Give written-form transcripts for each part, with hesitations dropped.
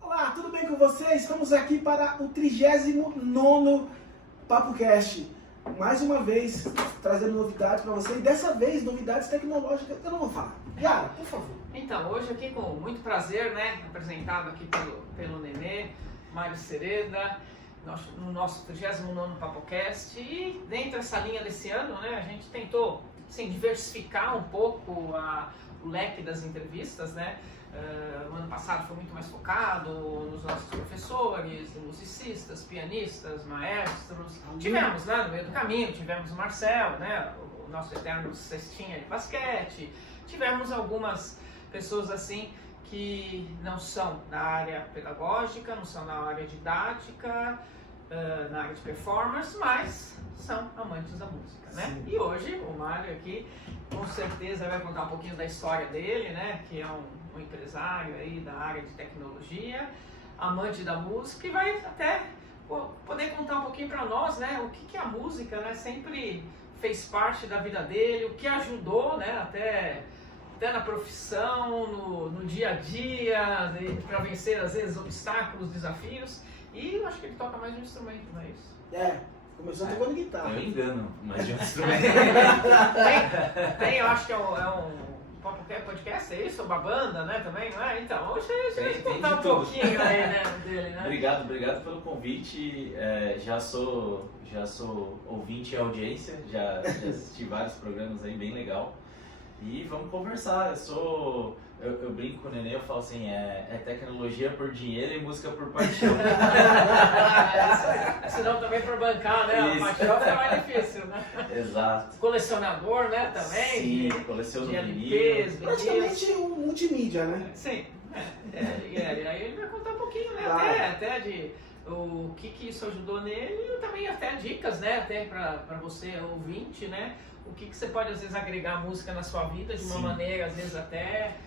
Olá, tudo bem com vocês? Estamos aqui para o 39º PapoCast. Mais uma vez, trazendo novidades para você. E dessa vez, novidades tecnológicas. Eu não vou falar. Yara, por favor. Então, hoje aqui com muito prazer, né? Apresentado aqui pelo Nenê, Mário Sereda, no nosso 39º PapoCast. E dentro dessa linha desse ano, né? A gente tentou, assim, diversificar um pouco o leque das entrevistas, né? O ano passado foi muito mais focado nos nossos professores, musicistas, pianistas, maestros. Tivemos, né, no meio do caminho, tivemos o Marcel, né, o nosso eterno cestinha de basquete. Tivemos algumas pessoas assim que não são da área pedagógica, não são na área didática, na área de performance, mas são amantes da música, né? Sim. E hoje o Mário aqui com certeza vai contar um pouquinho da história dele, né? Que é um empresário aí da área de tecnologia, amante da música, e vai até poder contar um pouquinho para nós, né? O que a música, né, sempre fez parte da vida dele, o que ajudou, né? Até na profissão, no dia a dia, para vencer às vezes obstáculos, desafios. E eu acho que ele toca mais de um instrumento, não é isso? Começou tocando guitarra. Eu engano, mais de um instrumento. tem, eu acho que é um podcast, é isso? Uma banda, né, também, não é? Então, hoje a gente vai contar um pouquinho aí, né, dele, né? Obrigado pelo convite. Já sou ouvinte e audiência, já assisti vários programas aí, bem legal. E vamos conversar. Eu brinco com o Nenê, eu falo assim, é tecnologia por dinheiro e música por paixão. Senão também por bancar, né? Isso. A paixão é mais difícil, né? Exato. Colecionador, né, também? Sim, coleciono de vinil. LPs, Praticamente um multimídia, né? Sim. E aí ele vai contar um pouquinho, né? Claro. Até de o que isso ajudou nele e também até dicas, né? Até para você, ouvinte, né? O que você pode, às vezes, agregar a música na sua vida de uma maneira, às vezes, até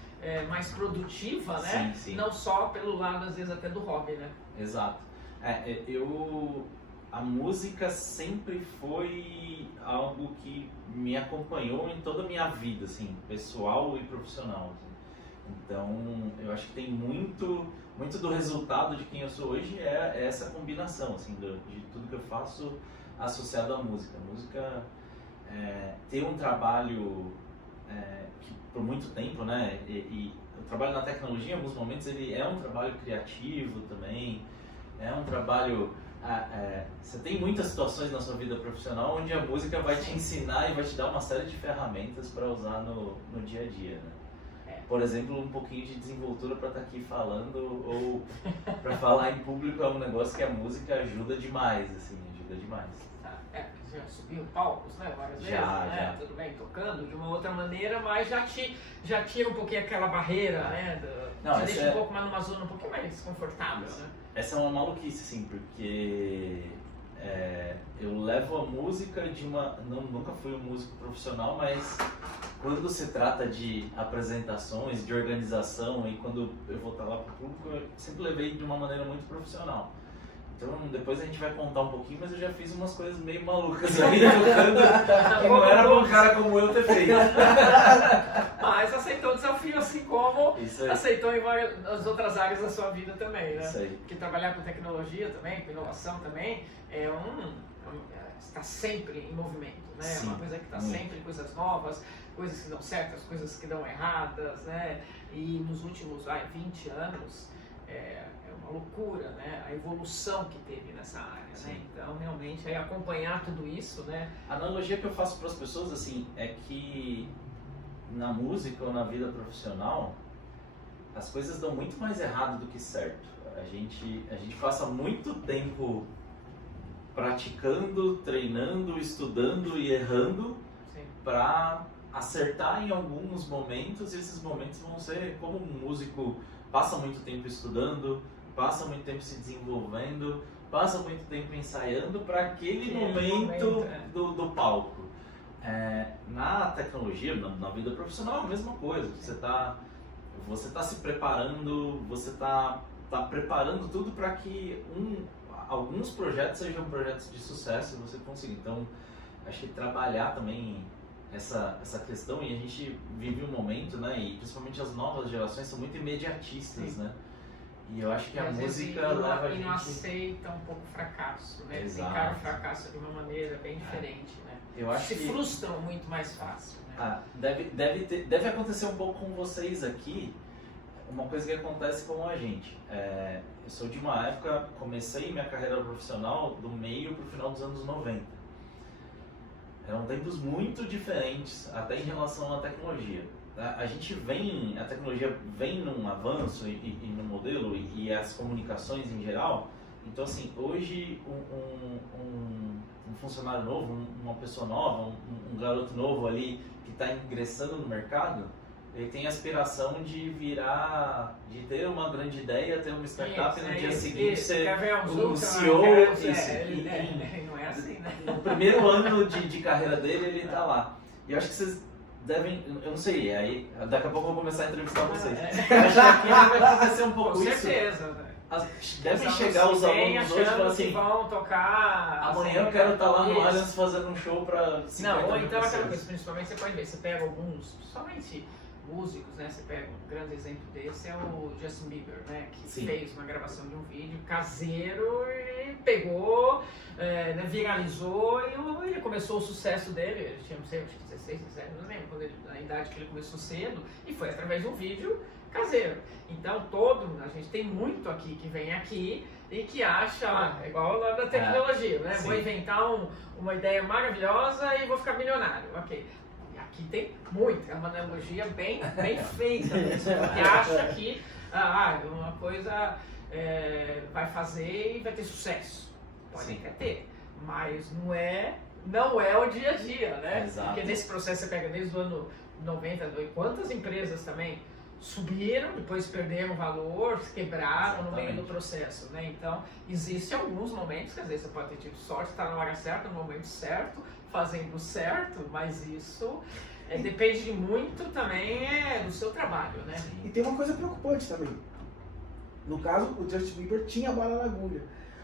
mais produtiva, né? Sim. Não só pelo lado, às vezes, até do hobby, né? Exato. A música sempre foi algo que me acompanhou em toda a minha vida, assim, pessoal e profissional. Assim. Então, eu acho que tem muito do resultado de quem eu sou hoje é essa combinação, assim, de tudo que eu faço associado à música. A música ter um trabalho que por muito tempo, né, e o trabalho na tecnologia, em alguns momentos, ele é um trabalho criativo também, é um trabalho... você tem muitas situações na sua vida profissional onde a música vai te ensinar e vai te dar uma série de ferramentas para usar no dia a dia, né? Por exemplo, um pouquinho de desenvoltura para estar aqui falando ou para falar em público é um negócio que a música ajuda demais, assim, ajuda demais. Já subiu palcos, né, várias vezes, né? Já. Tudo bem, tocando de uma outra maneira, mas já tira um pouquinho aquela barreira, né? Te deixa um pouco mais numa zona um pouquinho mais confortável, né? Essa é uma maluquice, assim, porque eu levo a música nunca fui um músico profissional, mas quando se trata de apresentações, de organização e quando eu vou estar lá para o público, eu sempre levei de uma maneira muito profissional. Então depois a gente vai contar um pouquinho, mas eu já fiz umas coisas meio malucas aí tocando que não era pra um cara como eu ter feito. Mas aceitou o desafio, assim como Isso aí. aceitou em várias outras áreas da sua vida também, né? Isso aí. Porque trabalhar com tecnologia também, com inovação também, está sempre em movimento, né? Sim, é uma coisa que está sempre, coisas novas, coisas que dão certas, coisas que dão erradas, né? E nos últimos 20 anos é uma loucura, né? A evolução que teve nessa área, né? Então, realmente, acompanhar tudo isso, né? A analogia que eu faço para as pessoas, assim, é que na música ou na vida profissional, as coisas dão muito mais errado do que certo. A gente passa muito tempo praticando, treinando, estudando e errando para acertar em alguns momentos, e esses momentos vão ser como um músico passa muito tempo estudando, passa muito tempo se desenvolvendo, passa muito tempo ensaiando para aquele momento do palco. Na tecnologia, na vida profissional, a mesma coisa. Você tá se preparando, você tá preparando tudo para que alguns projetos sejam projetos de sucesso e você consiga. Então, acho que trabalhar também essa questão, e a gente vive um momento, né, e principalmente as novas gerações são muito imediatistas, Sim. né? E eu acho que E a às vezes música leva a e não gente... aceita um pouco o fracasso, né? Eles Exato. encaram o fracasso de uma maneira bem diferente, né? Eu acho Se que frustram muito mais fácil, né? deve acontecer um pouco com vocês aqui, uma coisa que acontece com a gente. Eu sou de uma época, comecei minha carreira profissional do meio para o final dos anos 90. Eram tempos muito diferentes, até em relação à tecnologia. A tecnologia vem num avanço e no modelo e as comunicações em geral. Então, assim, hoje um funcionário novo, uma pessoa nova, um garoto novo ali que está ingressando no mercado, ele tem a aspiração de ter uma grande ideia, ter uma startup e no dia seguinte ser o CEO. Não é assim, né? No primeiro ano de carreira dele, ele está lá. E eu acho que vocês devem, eu não sei, aí daqui a pouco eu vou começar a entrevistar vocês. Eu acho que aqui vai acontecer um pouco Com isso. certeza, né? Devem chegar os alunos hoje e falar assim, vão tocar. amanhã eu quero estar lá no Allianz fazendo um show para 50 Não, ou mil então aquela pessoas. coisa, principalmente você pode ver, você pega alguns, somente músicos, né? Você pega um grande exemplo desse é o Justin Bieber, né? Que Sim. fez uma gravação de um vídeo caseiro e pegou, viralizou e ele começou o sucesso dele. Ele tinha, não sei, acho que 16, 17, não lembro a idade que ele começou cedo, e foi através de um vídeo caseiro. Então a gente tem muito aqui que vem aqui e que acha, igual lá da tecnologia, né? Sim. Vou inventar uma ideia maravilhosa e vou ficar milionário, ok. Aqui tem muito, é uma analogia bem feita mesmo, que acha que uma coisa vai fazer e vai ter sucesso. Pode Sim. até ter, mas não é o dia a dia, né? Exato. Porque nesse processo você pega desde o ano 90, quantas empresas também subiram, depois perderam valor, se quebraram no meio do processo, né? Então, existem alguns momentos que às vezes você pode ter tido sorte, estar na hora certa, no momento certo, fazendo certo, mas isso depende muito também do seu trabalho, né? E tem uma coisa preocupante também. No caso, o Justin Bieber tinha bala na agulha.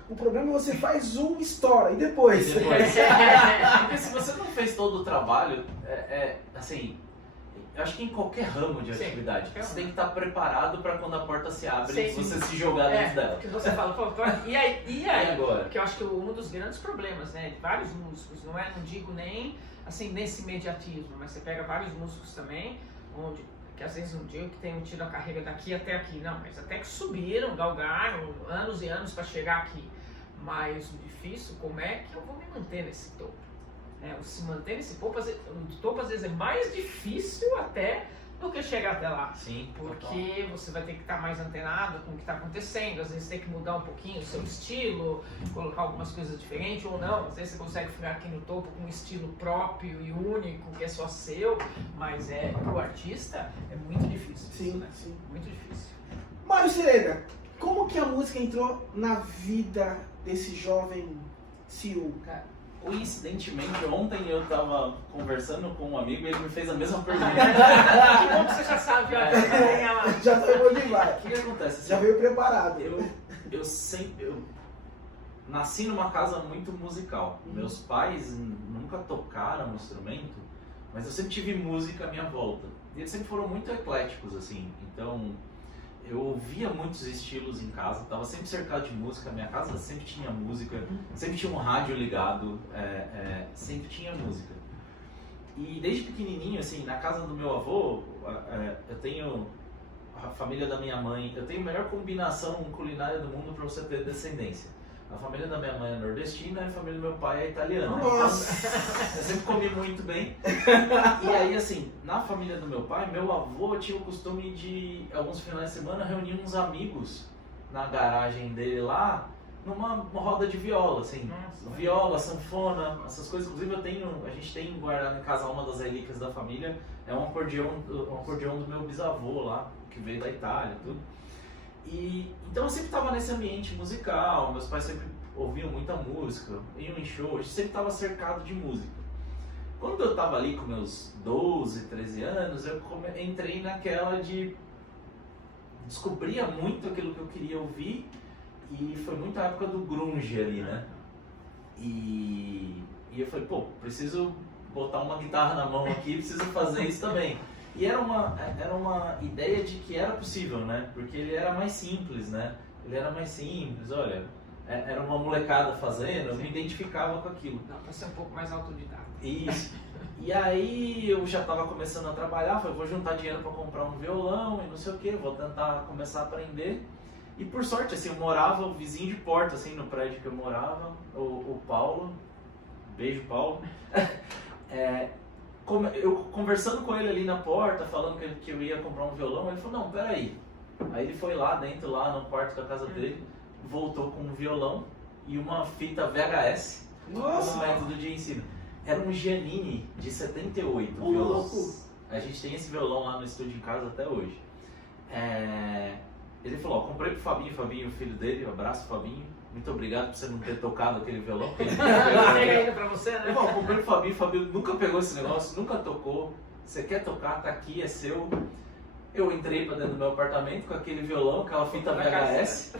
O problema é você faz estoura e depois. Porque se você não fez todo o trabalho, assim, eu acho que em qualquer ramo de atividade, você tem que estar preparado para quando a porta se abre, você se jogar dentro dela. Porque você fala, e aí? E agora? Porque eu acho que um dos grandes problemas, né, de vários músicos, não digo nem assim nesse imediatismo, mas você pega vários músicos também, que às vezes não digo que tenham tido a carreira daqui até aqui, não, mas até que subiram, galgaram anos e anos para chegar aqui. Mas o difícil, como é que eu vou me manter nesse topo? Se manter nesse topo, às vezes é mais difícil até do que chegar até lá. Sim, porque você vai ter que estar mais antenado com o que está acontecendo, às vezes tem que mudar um pouquinho o seu estilo, colocar algumas coisas diferentes ou não. Às vezes você consegue ficar aqui no topo com um estilo próprio e único, que é só seu, mas para o artista é muito difícil. Sim, isso, né? sim. Muito difícil. Mário Sereda, como que a música entrou na vida desse jovem CEO? Cara, coincidentemente, ontem eu tava conversando com um amigo e ele me fez a mesma pergunta. Que bom que você já sabe, Já foi bom demais. O que acontece? Já veio preparado. Eu nasci numa casa muito musical. Meus pais nunca tocaram instrumento, mas eu sempre tive música à minha volta. E eles sempre foram muito ecléticos, assim. Então, eu ouvia muitos estilos em casa, estava sempre cercado de música, minha casa sempre tinha música, sempre tinha um rádio ligado, sempre tinha música. E desde pequenininho, assim, na casa do meu avô, eu tenho a família da minha mãe, eu tenho a melhor combinação culinária do mundo para você ter descendência. A família da minha mãe é nordestina e a família do meu pai é italiana. Nossa! Então, eu sempre comi muito bem. E aí, assim, na família do meu pai, meu avô tinha o costume de, alguns finais de semana, reunir uns amigos na garagem dele lá, numa roda de viola, assim. Nossa. Viola, sanfona, essas coisas. Inclusive, a gente tem guardado em casa uma das relíquias da família, é um acordeão do meu bisavô lá, que veio da Itália, tudo. E então eu sempre estava nesse ambiente musical, meus pais sempre ouviam muita música, iam em shows, sempre estava cercado de música. Quando eu estava ali com meus 12, 13 anos, eu entrei naquela de descobria muito aquilo que eu queria ouvir, e foi muita época do grunge ali, né? E eu falei, preciso botar uma guitarra na mão aqui, preciso fazer isso também. E era uma ideia de que era possível, né? Porque ele era mais simples, né? Ele era mais simples, olha, era uma molecada fazendo, eu me identificava com aquilo. Não, para ser um pouco mais autodidata. Isso. E aí eu já estava começando a trabalhar, falei, vou juntar dinheiro para comprar um violão e não sei o que, vou tentar começar a aprender. E por sorte, assim, eu morava, o vizinho de porta, assim, no prédio que eu morava, o Paulo, beijo Paulo, eu conversando com ele ali na porta, falando que eu ia comprar um violão, ele falou, não, peraí. Aí ele foi lá dentro, lá no quarto da casa dele, voltou com um violão e uma fita VHS, Nossa! como método de ensino. Era um Giannini de 78, Ô, violão. louco! A gente tem esse violão lá no estúdio em casa até hoje. Ele falou, ó, comprei pro Fabinho, o filho dele, um abraço Fabinho. Muito obrigado por você não ter tocado aquele violão. Chega ainda pra você, né? Eu falei, comprei pro Fabinho, o Fabinho nunca pegou esse negócio, nunca tocou. Você quer tocar, tá aqui, é seu. Eu entrei pra dentro do meu apartamento com aquele violão, aquela fita VHS.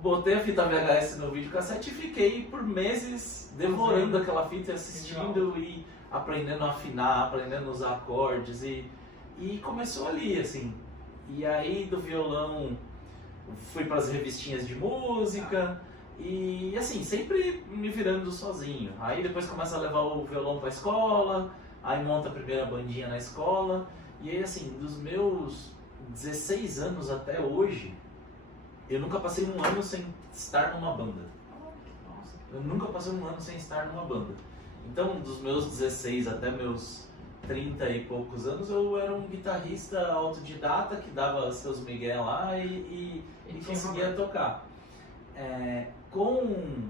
Botei a fita VHS no videocassete e fiquei por meses devorando aquela fita, assistindo e aprendendo a afinar, aprendendo a usar acordes. E começou ali, assim. E aí do violão fui para as revistinhas de música e assim, sempre me virando sozinho. Aí depois começa a levar o violão para a escola, aí monta a primeira bandinha na escola. E aí assim, dos meus 16 anos até hoje, eu nunca passei um ano sem estar numa banda. Eu nunca passei um ano sem estar numa banda. Então, dos meus 16 até meus 30 e poucos anos, eu era um guitarrista autodidata que dava seus migué lá e conseguia tocar. Com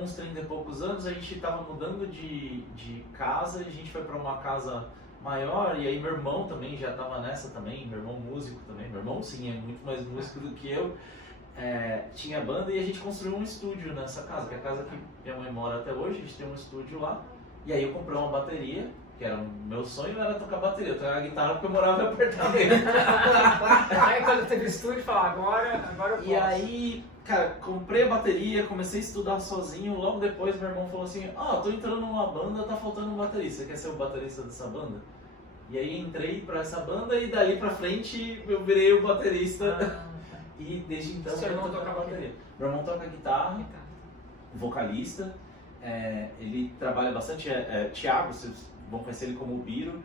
uns 30 e poucos anos, a gente estava mudando de casa e a gente foi para uma casa maior, e aí meu irmão também já estava nessa também, meu irmão músico também, meu irmão sim, é muito mais músico do que eu, tinha banda e a gente construiu um estúdio nessa casa, que é a casa que minha mãe mora até hoje, a gente tem um estúdio lá, e aí eu comprei uma bateria, que era o meu sonho era tocar bateria, eu tocava guitarra porque eu morava em apartamento. Aí quando teve estúdio, falou, agora eu posso. E aí, cara, comprei a bateria, comecei a estudar sozinho, logo depois meu irmão falou assim, tô entrando numa banda, tá faltando um baterista, você quer ser o baterista dessa banda? E aí entrei pra essa banda e dali pra frente eu virei o baterista e desde então Seu eu irmão toco toca bateria. Meu irmão toca guitarra, vocalista, ele trabalha bastante, Thiago, vocês vão conhecer ele como Biro,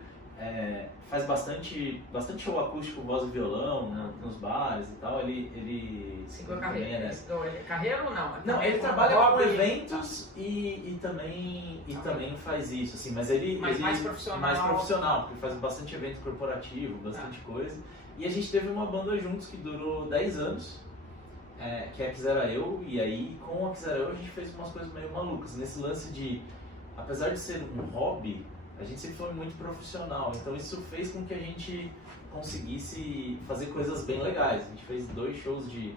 faz bastante show acústico, voz e violão, nos bares e tal, ele Seguiu a também carreira. Carreira ou não? Não, ele Como trabalha com hobby, eventos e também faz isso, assim, mas ele mais profissional. mais profissional, porque faz bastante evento corporativo, bastante coisa. E a gente teve uma banda juntos que durou 10 anos, que é a Quisera Eu, e aí com a Quisera Eu a gente fez umas coisas meio malucas, nesse lance de, apesar de ser um hobby, a gente sempre foi muito profissional, então isso fez com que a gente conseguisse fazer coisas bem legais. A gente fez 2 shows de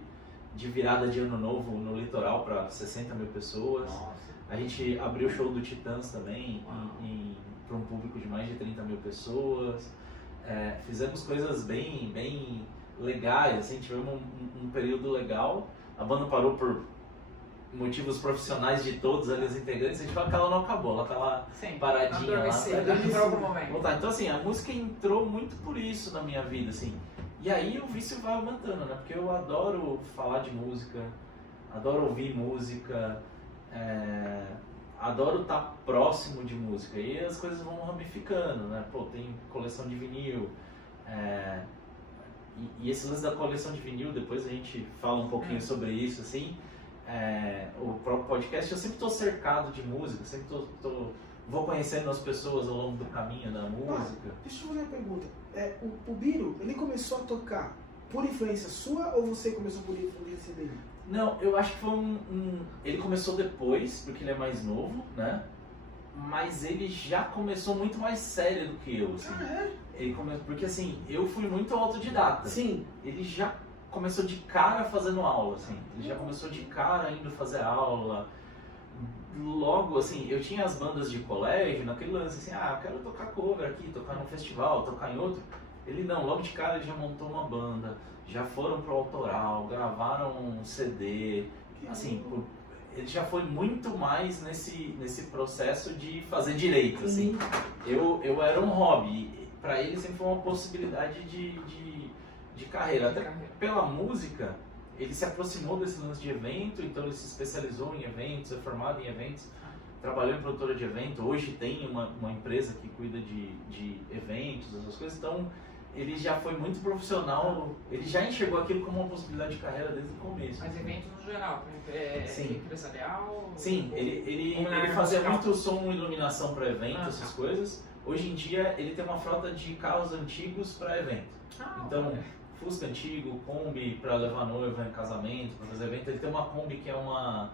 virada de ano novo no litoral para 60 mil pessoas. Nossa. A gente abriu o show do Titãs também para um público de mais de 30 mil pessoas. Fizemos coisas bem, bem legais, assim, tivemos um período legal. A banda parou por motivos profissionais de todos ali, os integrantes. A gente fala que ela não acabou, ela tá lá paradinha lá. Entrou pro momento. Então assim, a música entrou muito por isso na minha vida, assim. E aí o vício vai aumentando, né? Porque eu adoro falar de música, adoro ouvir música, adoro estar próximo de música. E as coisas vão ramificando, né? Pô, tem coleção de vinil. E esse lance da coleção de vinil, depois a gente fala um pouquinho sobre isso, assim. O próprio podcast, eu sempre estou cercado de música, sempre vou conhecendo as pessoas ao longo do caminho da música. Deixa eu fazer uma pergunta. O Biro, ele começou a tocar por influência sua ou você começou por influência dele? Não, eu acho que foi ele começou depois, porque ele é mais novo, né? Mas ele já começou muito mais sério do que eu, assim. Porque assim, eu fui muito autodidata. Sim. Ele já começou de cara fazendo aula, assim. Ele já começou de cara indo fazer aula. Logo, assim, eu tinha as bandas de colégio, naquele lance, assim, eu quero tocar cover aqui, tocar num festival, tocar em outro. Ele não, logo de cara ele já montou uma banda, já foram pro autoral, gravaram um CD, assim, ele já foi muito mais nesse processo de fazer direito, assim. Eu era um hobby, para ele sempre foi uma possibilidade de carreira. Até pela música, ele se aproximou desse lance de evento, então ele se especializou em eventos, é formado em eventos, trabalhou em produtora de evento, hoje tem uma empresa que cuida de eventos, essas coisas, então ele já foi muito profissional, ele já enxergou aquilo como uma possibilidade de carreira desde o começo. Mas eventos no geral, Sim. empresarial? Sim, ele fazia muito som e iluminação para evento, essas coisas. Hoje em dia ele tem uma frota de carros antigos para evento. Então, Fusca antigo, Kombi para levar noiva em casamento, para fazer evento. Ele tem uma Kombi que é uma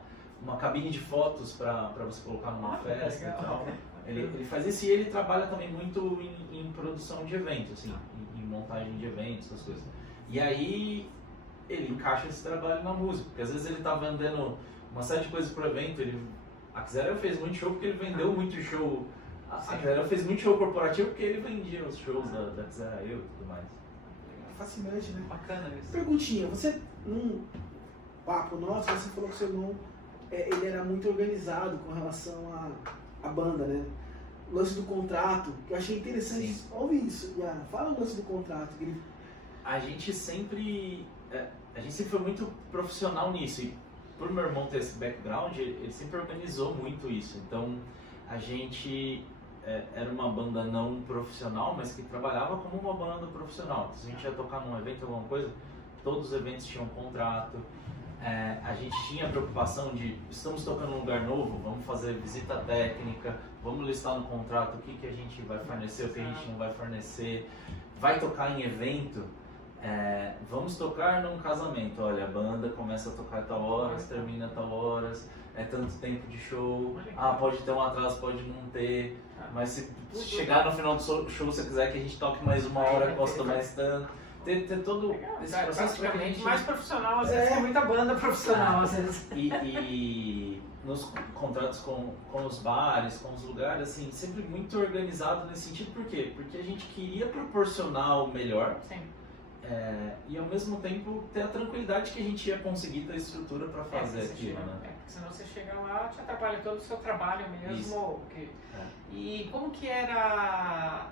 cabine de fotos para você colocar numa festa e tal. Ele faz isso e ele trabalha também muito em produção de eventos, assim, em montagem de eventos, essas coisas. E aí ele encaixa esse trabalho na música, porque às vezes ele tá vendendo uma série de coisas pro evento. A Xero fez muito show porque ele vendeu muito show. A Xero fez muito show corporativo porque ele vendia os shows da Xero e tudo mais. Fascinante, né? Bacana isso. Perguntinha, você, num papo nosso, você falou que seu irmão ele era muito organizado com relação à banda, né? O lance do contrato, que eu achei interessante. Sim. Ouve isso, Ian. Fala o lance do contrato. A gente sempre foi muito profissional nisso. E por meu irmão ter esse background, ele sempre organizou muito isso. Então, a gente era uma banda não profissional, mas que trabalhava como uma banda profissional. Se a gente ia tocar num evento, alguma coisa, todos os eventos tinham contrato. A gente tinha a preocupação de, estamos tocando num lugar novo, vamos fazer visita técnica, vamos listar no contrato o que a gente vai fornecer, o que a gente não vai fornecer. Vai tocar em evento, vamos tocar num casamento, olha, a banda começa a tocar a tal horas, termina a tal horas, é tanto tempo de show, pode ter um atraso, pode não ter, mas se chegar no final do show, você quiser que a gente toque mais uma hora, custa mais tanto. Ter todo esse processo praticamente mais profissional, às vezes tem muita banda profissional, às vezes. E nos contratos com os bares, com os lugares, assim, sempre muito organizado nesse sentido. Por quê? Porque a gente queria proporcionar o melhor. Sim. E ao mesmo tempo ter a tranquilidade que a gente ia conseguir ter estrutura para fazer aquilo, né? Porque senão você chega lá, te atrapalha todo o seu trabalho mesmo. E como que era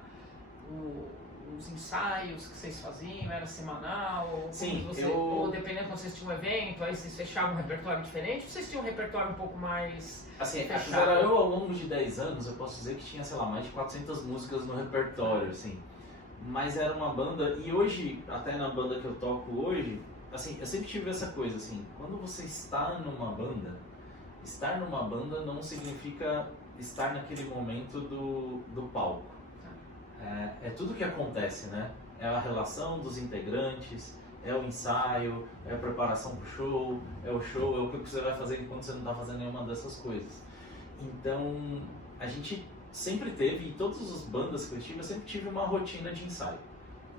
os ensaios que vocês faziam? Era semanal? Sim, ou dependendo de vocês tinham um evento, aí vocês fechavam um repertório diferente, ou vocês tinham um repertório um pouco mais assim, fechado? Eu ao longo de 10 anos, eu posso dizer que tinha, sei lá, mais de 400 músicas no repertório, assim. Mas era uma banda, e hoje, até na banda que eu toco hoje, assim, eu sempre tive essa coisa, assim, quando você está numa banda, estar numa banda não significa estar naquele momento do palco. É tudo que acontece, né? É a relação dos integrantes, é o ensaio, é a preparação pro show, é o que você vai fazer enquanto você não está fazendo nenhuma dessas coisas. Então, a gente sempre teve, em todas as bandas que eu tive, eu sempre tive uma rotina de ensaio.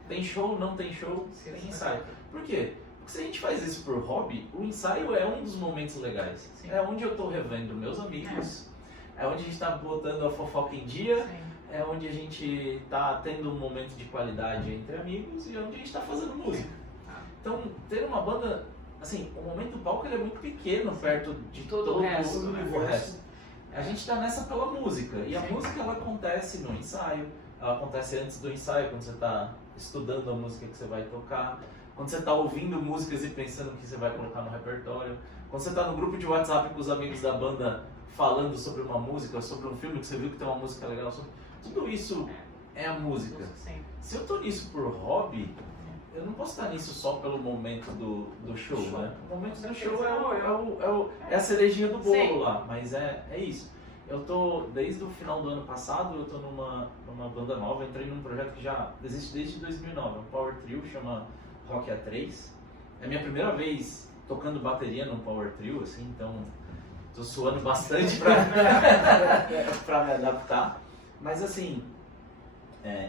Tem show, não tem show, tem ensaio. Por quê? Porque se a gente faz isso por hobby, o ensaio é um dos momentos legais. Sim. É onde eu estou revendo meus amigos, é onde a gente está botando a fofoca em dia. Sim. É onde a gente está tendo um momento de qualidade entre amigos e onde a gente está fazendo música. Então, ter uma banda, assim, o momento do palco ele é muito pequeno perto de todo o resto. A gente está nessa pela música, e a música ela acontece no ensaio, ela acontece antes do ensaio, quando você está estudando a música que você vai tocar, quando você está ouvindo músicas e pensando o que você vai colocar no repertório, quando você está no grupo de WhatsApp com os amigos da banda falando sobre uma música, sobre um filme que você viu que tem uma música legal, tudo isso é a música. Se eu tô nisso por hobby, eu não posso estar nisso só pelo momento do show, né? O momento do show é a cerejinha do bolo lá, mas é isso. Eu tô, desde o final do ano passado, eu tô numa banda nova, entrei num projeto que já existe desde 2009, um power trio, chama Rock A3. É a minha primeira vez tocando bateria num power trio, assim, então tô suando bastante pra me adaptar. Mas assim,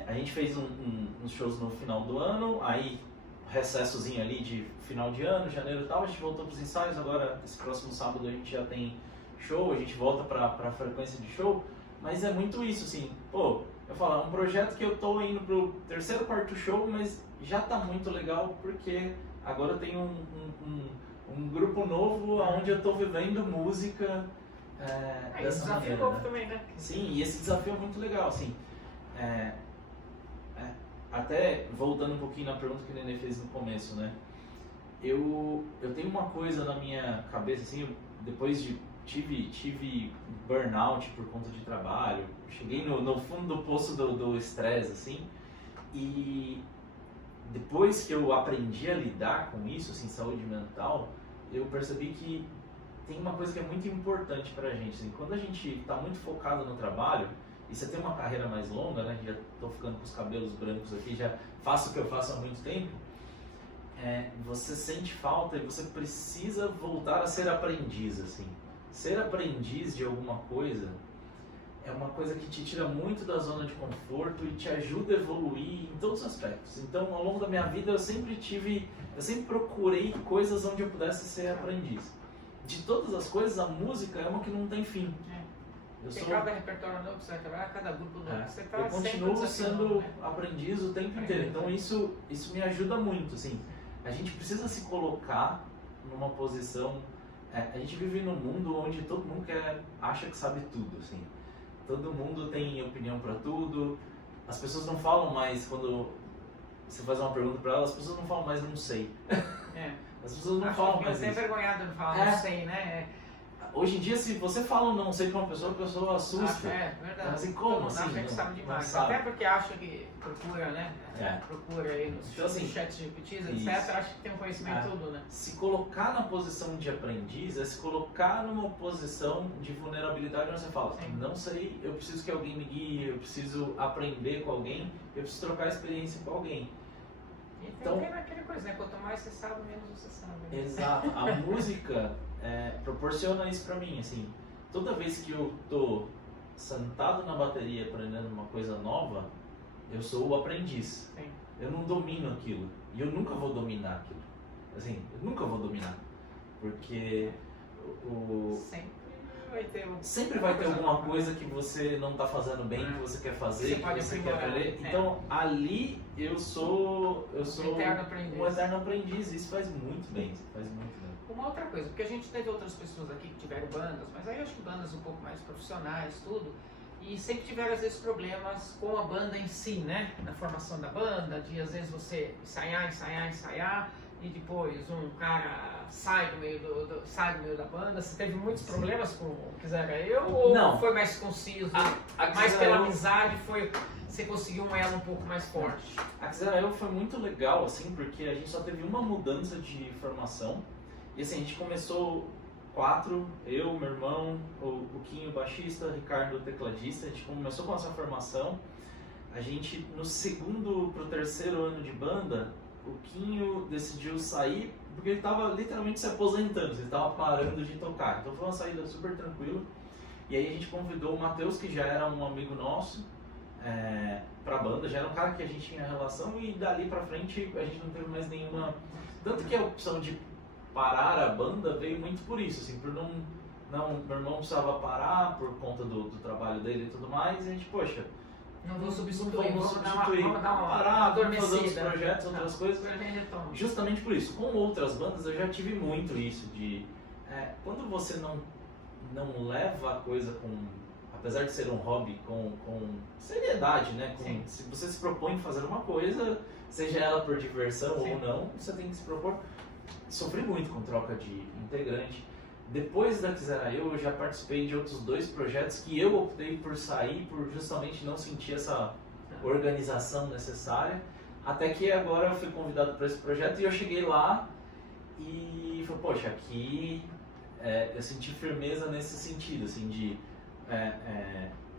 a gente fez uns shows no final do ano, aí recessozinho ali de final de ano, janeiro e tal, a gente voltou para os ensaios, agora esse próximo sábado a gente já tem show, a gente volta para a frequência de show, mas é muito isso, assim, eu falo, é um projeto que eu tô indo pro terceiro, quarto show, mas já tá muito legal porque agora eu tenho um grupo novo onde eu estou vivendo música dessa desafio maneira. novo Né? também, né? Sim, e esse desafio é muito legal, assim. Até voltando um pouquinho na pergunta que o Nenê fez no começo, né? Eu tenho uma coisa na minha cabeça, assim, depois de tive burnout por conta de trabalho, cheguei no fundo do poço do estresse, assim, e depois que eu aprendi a lidar com isso, assim, saúde mental, eu percebi que tem uma coisa que é muito importante pra gente, assim, quando a gente está muito focado no trabalho, e você tem uma carreira mais longa, né, já estou ficando com os cabelos brancos aqui, já faço o que eu faço há muito tempo, você sente falta e você precisa voltar a ser aprendiz, assim. Ser aprendiz de alguma coisa é uma coisa que te tira muito da zona de conforto e te ajuda a evoluir em todos os aspectos. Então, ao longo da minha vida, eu sempre procurei coisas onde eu pudesse ser aprendiz. De todas as coisas, a música é uma que não tem fim. Cada repertório novo que você vai trabalhar, cada grupo novo que você está eu continuo sendo né? aprendiz o tempo inteiro. Então, isso me ajuda muito, assim. A gente precisa se colocar numa posição... a gente vive num mundo onde todo mundo acha que sabe tudo, assim. Todo mundo tem opinião para tudo. As pessoas não falam mais, quando você faz uma pergunta para elas, as pessoas não falam mais não sei. As pessoas não falam mais isso. Eu tenho vergonhado de falar não sei, né? Hoje em dia, se você fala não sei para uma pessoa, a pessoa assusta. Verdade. Assim, como assim? Acha que sabe demais. Sabe. Até porque acha que procura, né? Procura aí nos então, assim, chats GPTs, etc. Acha que tem um conhecimento tudo, né? Se colocar na posição de aprendiz é se colocar numa posição de vulnerabilidade onde você fala, não sei, eu preciso que alguém me guie, eu preciso aprender com alguém, eu preciso trocar experiência com alguém. E tem aquela coisa, né? Quanto mais você sabe, menos você sabe. Né? Exato. A música proporciona isso pra mim, assim. Toda vez que eu tô sentado na bateria aprendendo uma coisa nova, eu sou o aprendiz. Sim. Eu não domino aquilo. E eu nunca vou dominar aquilo. Assim, eu nunca vou dominar. Porque sempre vai ter alguma coisa que você não está fazendo bem, que você quer fazer, que você quer aprender. Então, ali eu sou um eterno aprendiz. Isso faz muito bem. Uma outra coisa, porque a gente teve outras pessoas aqui que tiveram bandas, mas aí eu acho que bandas um pouco mais profissionais, tudo, e sempre tiveram às vezes problemas com a banda em si, né? Na formação da banda, de às vezes você ensaiar, e depois um cara sai do meio da banda. Você teve muitos problemas com o Quisera Eu? Ou não, foi mais conciso, mais pela amizade, você conseguiu um elo um pouco mais forte? A Quisera Eu foi muito legal, assim, porque a gente só teve uma mudança de formação. E assim, a gente começou 4, eu, meu irmão, o Quinho, baixista, o Ricardo, tecladista. A gente começou com essa formação. A gente, no segundo pro terceiro ano de banda, o Quinho decidiu sair porque ele estava literalmente se aposentando, ele estava parando de tocar. Então foi uma saída super tranquila. E aí a gente convidou o Matheus, que já era um amigo nosso, pra banda, já era um cara que a gente tinha relação, e dali pra frente a gente não teve mais nenhuma... Tanto que a opção de parar a banda veio muito por isso, assim, por não meu irmão precisava parar por conta do trabalho dele e tudo mais, e a gente, poxa, não vou substituir, vamos parar, vamos fazer outros projetos, outras coisas. Justamente por isso. Com outras bandas eu já tive muito isso de quando você não leva a coisa com, apesar de ser um hobby, com seriedade, né? Se você se propõe a fazer uma coisa, seja ela por diversão ou não, você tem que se propor. Sofri muito com troca de integrante. Depois da Quisera Eu já participei de outros 2 projetos que eu optei por sair, por justamente não sentir essa organização necessária. Até que agora eu fui convidado para esse projeto e eu cheguei lá e falei, poxa, aqui eu senti firmeza nesse sentido, assim, de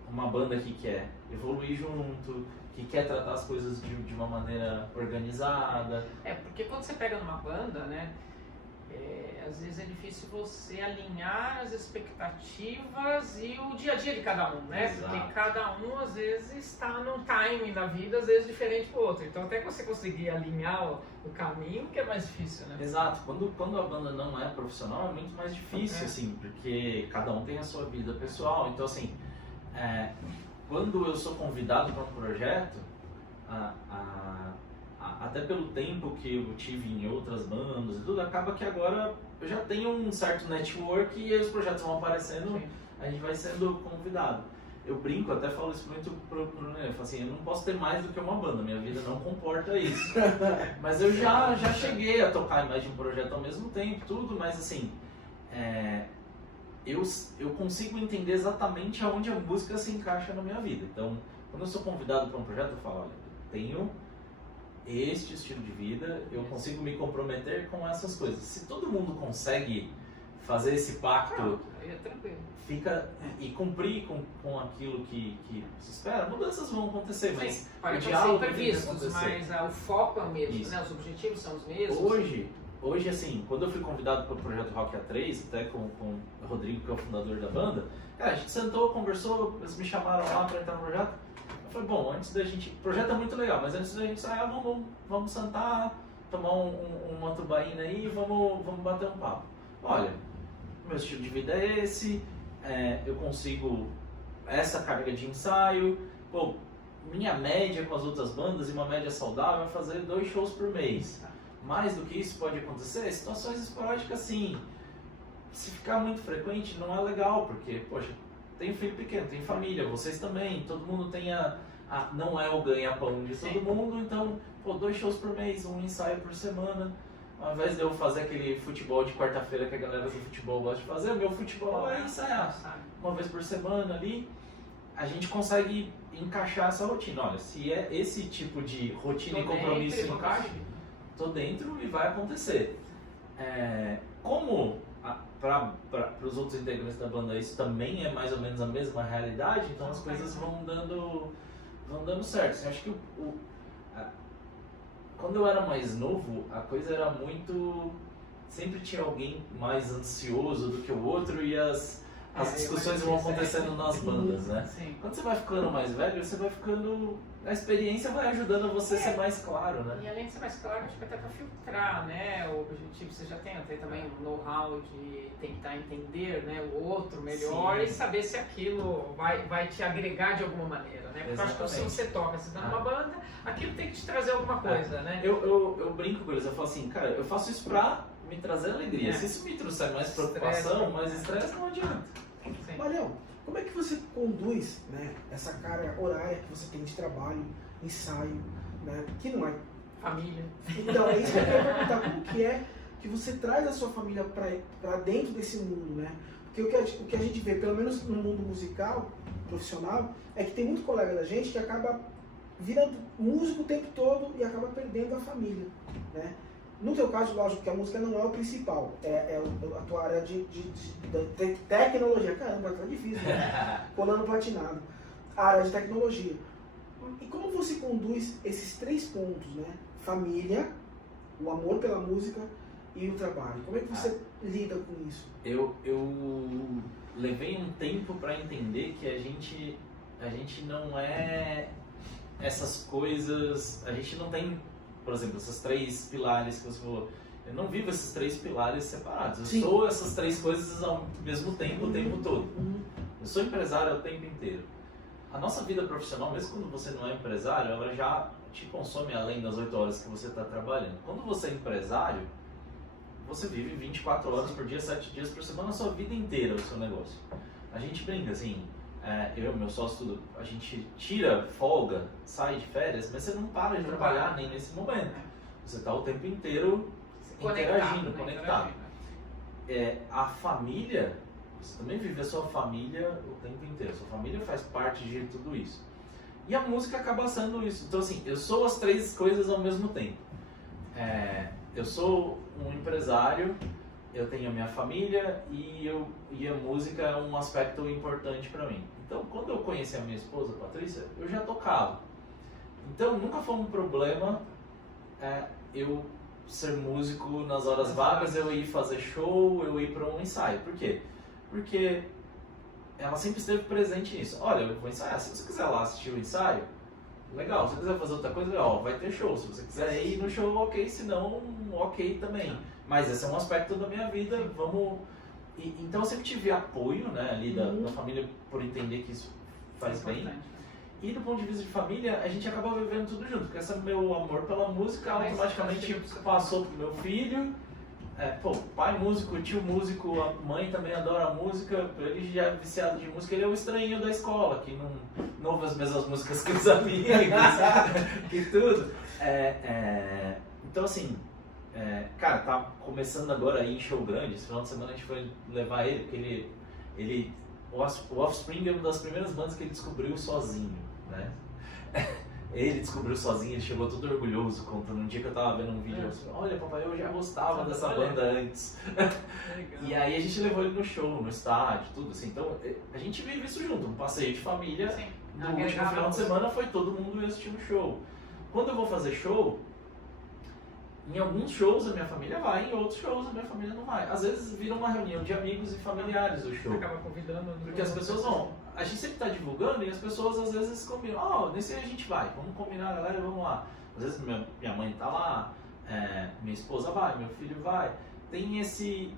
uma banda que quer evoluir junto, que quer tratar as coisas de uma maneira organizada. Porque quando você pega numa banda, né, às vezes é difícil você alinhar as expectativas e o dia a dia de cada um, né? Exato. Porque cada um às vezes está num timing da vida, às vezes diferente do outro. Então até que você conseguir alinhar o caminho, que é mais difícil, né? Exato. Quando a banda não é profissional é muito mais difícil, assim, porque cada um tem a sua vida pessoal. Então, assim, quando eu sou convidado para um projeto, até pelo tempo que eu tive em outras bandas e tudo, acaba que agora eu já tenho um certo network e aí os projetos vão aparecendo, Sim. a gente vai sendo convidado. Eu brinco, até falo isso muito pro Nenê, eu falo assim, eu não posso ter mais do que uma banda, minha vida não comporta isso. Mas eu já cheguei a tocar em mais de um projeto ao mesmo tempo, tudo, mas assim, eu consigo entender exatamente aonde a música se encaixa na minha vida. Então, quando eu sou convidado para um projeto, eu falo, olha, eu tenho este estilo de vida, eu consigo me comprometer com essas coisas. Se todo mundo consegue fazer esse pacto, Aí é tranquilo. fica e cumprir com aquilo que se espera, mudanças vão acontecer, mas Sim, o podem diálogo ser tem que previstos, acontecer. mas o foco é o mesmo, Isso. né? Os objetivos são os mesmos. Hoje, assim, quando eu fui convidado para o projeto Rock A3, até com o Rodrigo, que é o fundador da banda, cara, a gente sentou, conversou, eles me chamaram lá para entrar no projeto. Eu falei, bom, antes da gente... O projeto é muito legal, mas antes da gente sair, vamos sentar, tomar uma tubaína aí e vamos bater um papo. Olha, meu estilo de vida é esse, eu consigo essa carga de ensaio, pô, minha média com as outras bandas e uma média saudável é fazer 2 shows por mês. Mais do que isso pode acontecer? Situações esporádicas, sim. Se ficar muito frequente, não é legal, porque, poxa, tem filho pequeno, tem família, vocês também, todo mundo tem não é o ganha-pão de todo mundo, então, pô, 2 shows por mês, um ensaio por semana. Ao invés de eu fazer aquele futebol de quarta-feira que a galera do futebol gosta de fazer, o meu futebol é ensaiar uma vez por semana ali. A gente consegue encaixar essa rotina. Olha, se é esse tipo de rotina e compromisso encaixa, tô dentro e vai acontecer. Como para os outros integrantes da banda isso também é mais ou menos a mesma realidade, então as coisas vão dando certo. Assim, acho que quando eu era mais novo, a coisa era muito... Sempre tinha alguém mais ansioso do que o outro e as discussões vão acontecendo nas bandas, né? Sim. Quando você vai ficando mais velho, você vai ficando... A experiência vai ajudando você a ser mais claro, né? E além de ser mais claro, acho que até para filtrar, né, o objetivo, você já tem também um know-how de tentar entender, né, o outro melhor. Sim. E saber se aquilo vai te agregar de alguma maneira, né? Porque eu acho que se você toca, se dá numa banda, aquilo tem que te trazer alguma coisa, né? Eu brinco com eles, eu falo assim, cara, eu faço isso pra me trazer alegria. Se isso me trouxer mais preocupação, mais estresse, não adianta. Sim. Marião, como é que você conduz, né, essa carga horária que você tem de trabalho, ensaio, né, que não é... Família. Então, é isso que eu quero perguntar, como que é que você traz a sua família para dentro desse mundo, né? Porque o que a gente vê, pelo menos no mundo musical, profissional, é que tem muito colega da gente que acaba virando músico o tempo todo e acaba perdendo a família, né? No teu caso, lógico que a música não é o principal, a tua área de tecnologia. Caramba, tá difícil, né? Colando platinado. A área de tecnologia. E como você conduz esses 3 pontos, né? Família, o amor pela música e o trabalho. Como é que você lida com isso? Eu levei um tempo para entender que a gente não é essas coisas, a gente não tem, por exemplo, esses 3 pilares que você falou. Eu não vivo esses 3 pilares separados. Eu sou essas 3 coisas ao mesmo tempo, o tempo todo. Eu sou empresário o tempo inteiro. A nossa vida profissional, mesmo quando você não é empresário, ela já te consome além das 8 horas que você está trabalhando. Quando você é empresário, você vive 24 horas por dia, 7 dias por semana, a sua vida inteira, o seu negócio. A gente brinca assim, eu e meu sócio, tudo, a gente tira folga, sai de férias, mas você não para de trabalhar nem nesse momento. Você está o tempo inteiro interagindo, conectado. A família, você também vive a sua família o tempo inteiro. A sua família faz parte de tudo isso. E a música acaba sendo isso. Então assim, eu sou as 3 coisas ao mesmo tempo. Eu sou um empresário, eu tenho a minha família e a música é um aspecto importante para mim. Então, quando eu conheci a minha esposa, Patrícia, eu já tocava. Então, nunca foi um problema eu ser músico nas horas vagas, eu ir fazer show, eu ir para um ensaio. Por quê? Porque ela sempre esteve presente nisso. Olha, eu vou ensaiar, se você quiser lá assistir o ensaio, legal. Se você quiser fazer outra coisa, vai ter show. Se você quiser ir no show, ok. Se não, ok também. Mas esse é um aspecto da minha vida, vamos... Então eu sempre tive apoio, né, ali da família, por entender que isso faz bem. E do ponto de vista de família, a gente acaba vivendo tudo junto, porque esse meu amor pela música automaticamente passou pro meu filho, Pô, pai músico, tio músico, a mãe também adora música, ele já é viciado de música, ele é o estranhinho da escola, que não ouve as mesmas músicas que os amigos, que tudo. Então assim, cara, tá começando agora aí em show grande, esse final de semana a gente foi levar ele, porque o Offspring é uma das primeiras bandas que ele descobriu sozinho, né? Ele descobriu sozinho, ele chegou todo orgulhoso, contando um dia que eu tava vendo um vídeo assim, olha papai, eu já gostava dessa banda antes. E aí a gente levou ele no show, no estádio, tudo assim, então a gente vive isso junto, um passeio de família. Sim. No último final de semana foi todo mundo assistir um show. Quando eu vou fazer show, em alguns shows a minha família vai, em outros shows a minha família não vai. Às vezes vira uma reunião de amigos e familiares o show. Acaba convidando. Porque as pessoas vão. A gente sempre está divulgando e as pessoas às vezes combinam. Nesse aí a gente vai, vamos combinar, galera, vamos lá. Às vezes minha mãe tá lá, minha esposa vai, meu filho vai. Tem esse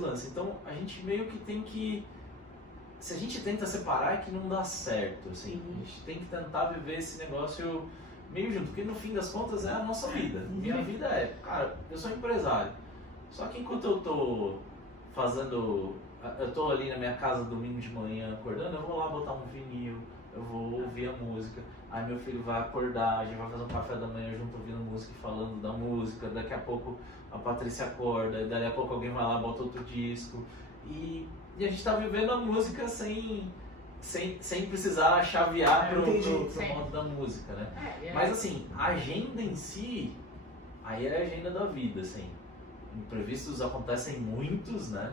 lance. Então a gente meio que tem que. Se a gente tenta separar é que não dá certo. Assim. A gente tem que tentar viver esse negócio meio junto, porque no fim das contas é a nossa vida. Minha vida cara, eu sou empresário. Só que enquanto eu tô eu tô ali na minha casa domingo de manhã acordando, eu vou lá botar um vinil, eu vou ouvir a música, aí meu filho vai acordar, a gente vai fazer um café da manhã junto ouvindo música e falando da música, daqui a pouco a Patrícia acorda, e daqui a pouco alguém vai lá e bota outro disco, e a gente tá vivendo a música sem precisar chavear pro modo da música, né? Mas assim, a agenda em si, aí é a agenda da vida, assim. Imprevistos acontecem muitos, né?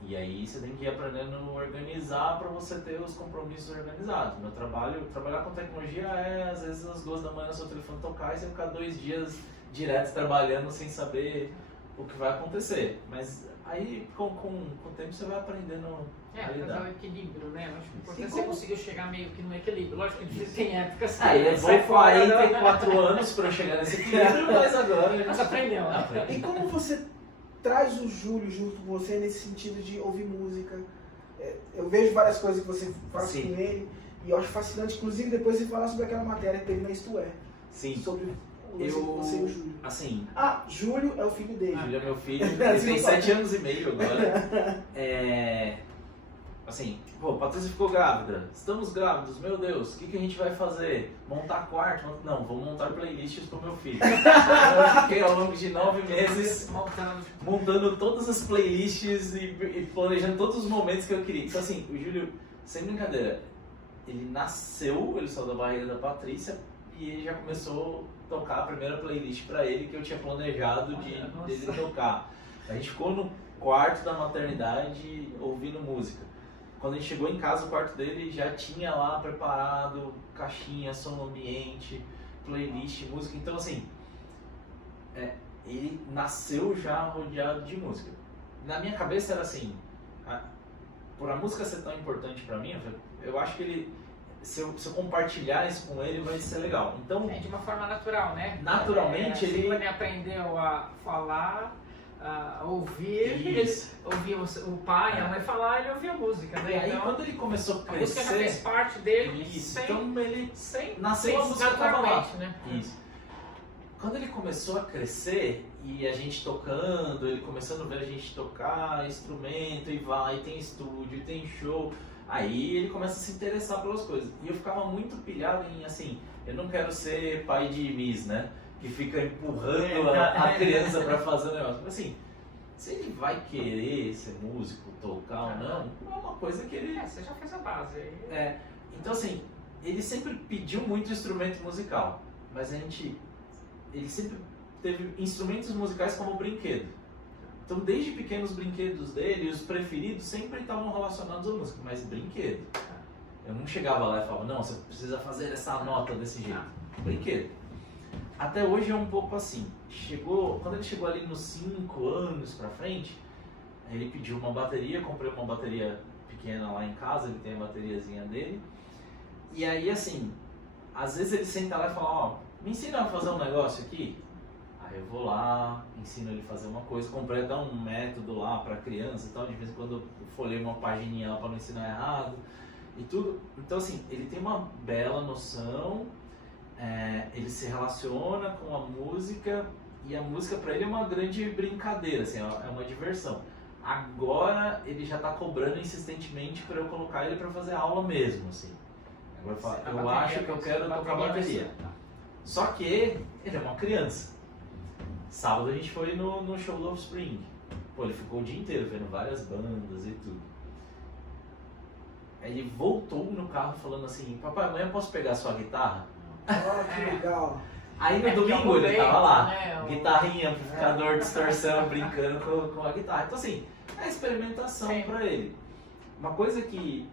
E aí você tem que ir aprendendo a organizar para você ter os compromissos organizados. Meu trabalhar com tecnologia às vezes às 2 da manhã o seu telefone tocar e você ficar 2 dias direto trabalhando sem saber o que vai acontecer. Mas aí com o tempo você vai aprendendo a lidar. Fazer o equilíbrio, né? Eu acho que o importante é você conseguir chegar meio que no equilíbrio. Lógico que difícil, tem épocas que levou 44 anos para eu chegar nesse equilíbrio, mas agora Mas aprendeu, né? E como você traz o Júlio junto com você nesse sentido de ouvir música? Eu vejo várias coisas que você faz com ele e eu acho fascinante, inclusive depois você falar sobre aquela matéria que teve na Isto É. Sim. Sobre você e o Júlio. Assim, Júlio é o filho dele. Júlio é meu filho, ele tem 7 anos e meio agora. Assim, Patrícia ficou grávida, estamos grávidos, meu Deus, o que a gente vai fazer? Montar quarto? Não, vou montar playlists pro meu filho. Eu fiquei ao longo de 9 meses montando todas as playlists e planejando todos os momentos que eu queria. Então assim, o Júlio, sem brincadeira, ele saiu da barriga da Patrícia e ele já começou a tocar a primeira playlist pra ele que eu tinha planejado dele tocar. A gente ficou no quarto da maternidade ouvindo música. Quando a gente chegou em casa, o quarto dele já tinha lá preparado caixinha, som ambiente, playlist, música. Então, assim, ele nasceu já rodeado de música. Na minha cabeça era assim, por a música ser tão importante pra mim, eu acho que se eu compartilhar isso com ele, vai ser legal. Então, de uma forma natural, né? Naturalmente, ele aprendeu a falar, a ouvir, ele ouvia o pai, a mãe falar, ele ouvia a música, né? E aí então, quando ele começou a crescer, a música já fez parte dele, isso, então ele nasceu a música naturalmente, né? Isso. Quando ele começou a crescer e a gente tocando, ele começando a ver a gente tocar instrumento e tem estúdio, tem show, aí ele começa a se interessar pelas coisas. E eu ficava muito pilhado em assim, eu não quero ser pai de Miss, né? Que fica empurrando a criança para fazer o negócio. Mas assim, se ele vai querer ser músico, tocar ou não é uma coisa que ele... você já fez a base. Então assim, ele sempre pediu muito instrumento musical, mas ele sempre teve instrumentos musicais como brinquedo. Então desde pequenos brinquedos dele, os preferidos sempre estavam relacionados à música, mas brinquedo. Eu não chegava lá e falava, não, você precisa fazer essa nota desse jeito. Brinquedo. Até hoje é um pouco assim. Quando ele chegou ali nos 5 anos pra frente, ele pediu uma bateria, comprei uma bateria pequena lá em casa, ele tem a bateriazinha dele. E aí assim, às vezes ele senta lá e fala, me ensina a fazer um negócio aqui. Aí eu vou lá, ensino ele a fazer uma coisa, comprei até um método lá pra criança e tal, de vez em quando eu folhei uma pagininha lá pra não ensinar errado e tudo. Então assim, ele tem uma bela noção. Ele se relaciona com a música E a música pra ele é uma grande brincadeira, assim, é uma diversão. Agora ele já tá cobrando insistentemente pra eu colocar ele pra fazer aula mesmo, assim. Agora fala, eu acho que eu quero tocar bateria. Só que ele é uma criança. Sábado a gente foi no show do Offspring. Pô, ele ficou o dia inteiro vendo várias bandas e tudo. Aí ele voltou no carro falando assim, papai, amanhã eu posso pegar sua guitarra? Oh, que legal. Aí no domingo ele tava lá, guitarrinha, amplificador, distorção, brincando com a guitarra. Então assim, é experimentação pra ele. Uma coisa que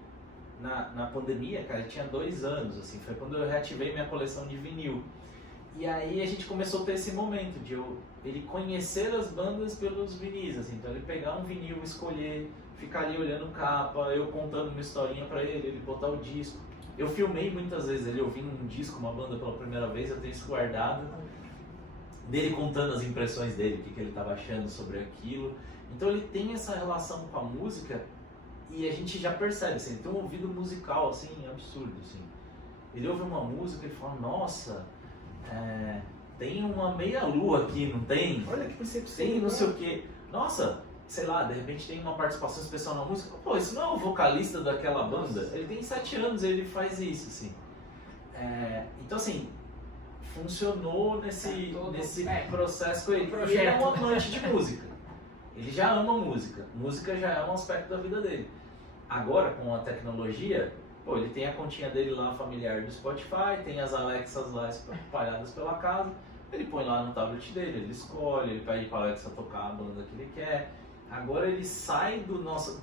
na pandemia, cara, eu tinha 2 anos, assim, foi quando eu reativei minha coleção de vinil. E aí a gente começou a ter esse momento de ele conhecer as bandas pelos vinis, assim, então ele pegar um vinil, escolher, ficar ali olhando capa, eu contando uma historinha pra ele botar o disco. Eu filmei muitas vezes ele ouvindo um disco, uma banda pela primeira vez, eu tenho isso guardado, dele contando as impressões dele, o que ele estava achando sobre aquilo. Então ele tem essa relação com a música e a gente já percebe, assim, ele tem um ouvido musical, assim, absurdo, assim. Ele ouve uma música e fala, nossa, tem uma meia-lua aqui, não tem? Olha que percepção. Tem não sei o quê. Nossa, sei lá, de repente tem uma participação especial na música. Pô, isso não é o vocalista daquela banda? Ele tem 7 anos e ele faz isso, assim. Então, assim, funcionou nesse processo com ele. E ele é um amante de música. Ele já ama música. Música já é um aspecto da vida dele. Agora, com a tecnologia, pô, ele tem a continha dele lá familiar do Spotify, tem as Alexas lá espalhadas pela casa. Ele põe lá no tablet dele, ele escolhe, ele pede para a Alexa tocar a banda que ele quer. Agora ele sai do nosso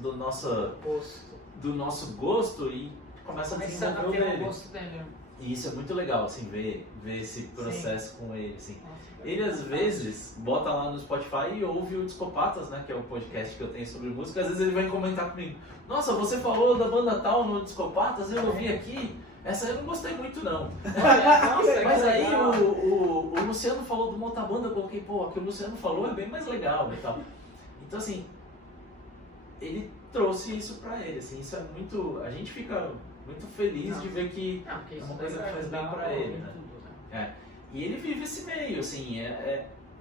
gosto e começa a desenvolver o dele. Gosto dele. E isso é muito legal, assim, ver esse processo com ele, assim. Ele às vezes bota lá no Spotify e ouve o Discopatas, né, que é o podcast que eu tenho sobre música. Às vezes ele vem comentar comigo, nossa, você falou da banda tal no Discopatas, eu ouvi aqui, essa eu não gostei muito não. Nossa, mas aí o Luciano falou de uma outra banda, eu coloquei, pô, o que o Luciano falou é bem mais legal e tal. Então assim, ele trouxe isso pra ele, assim, isso é muito, a gente fica muito feliz de ver que é uma coisa que faz bem pra ele, né? E ele vive esse meio, assim,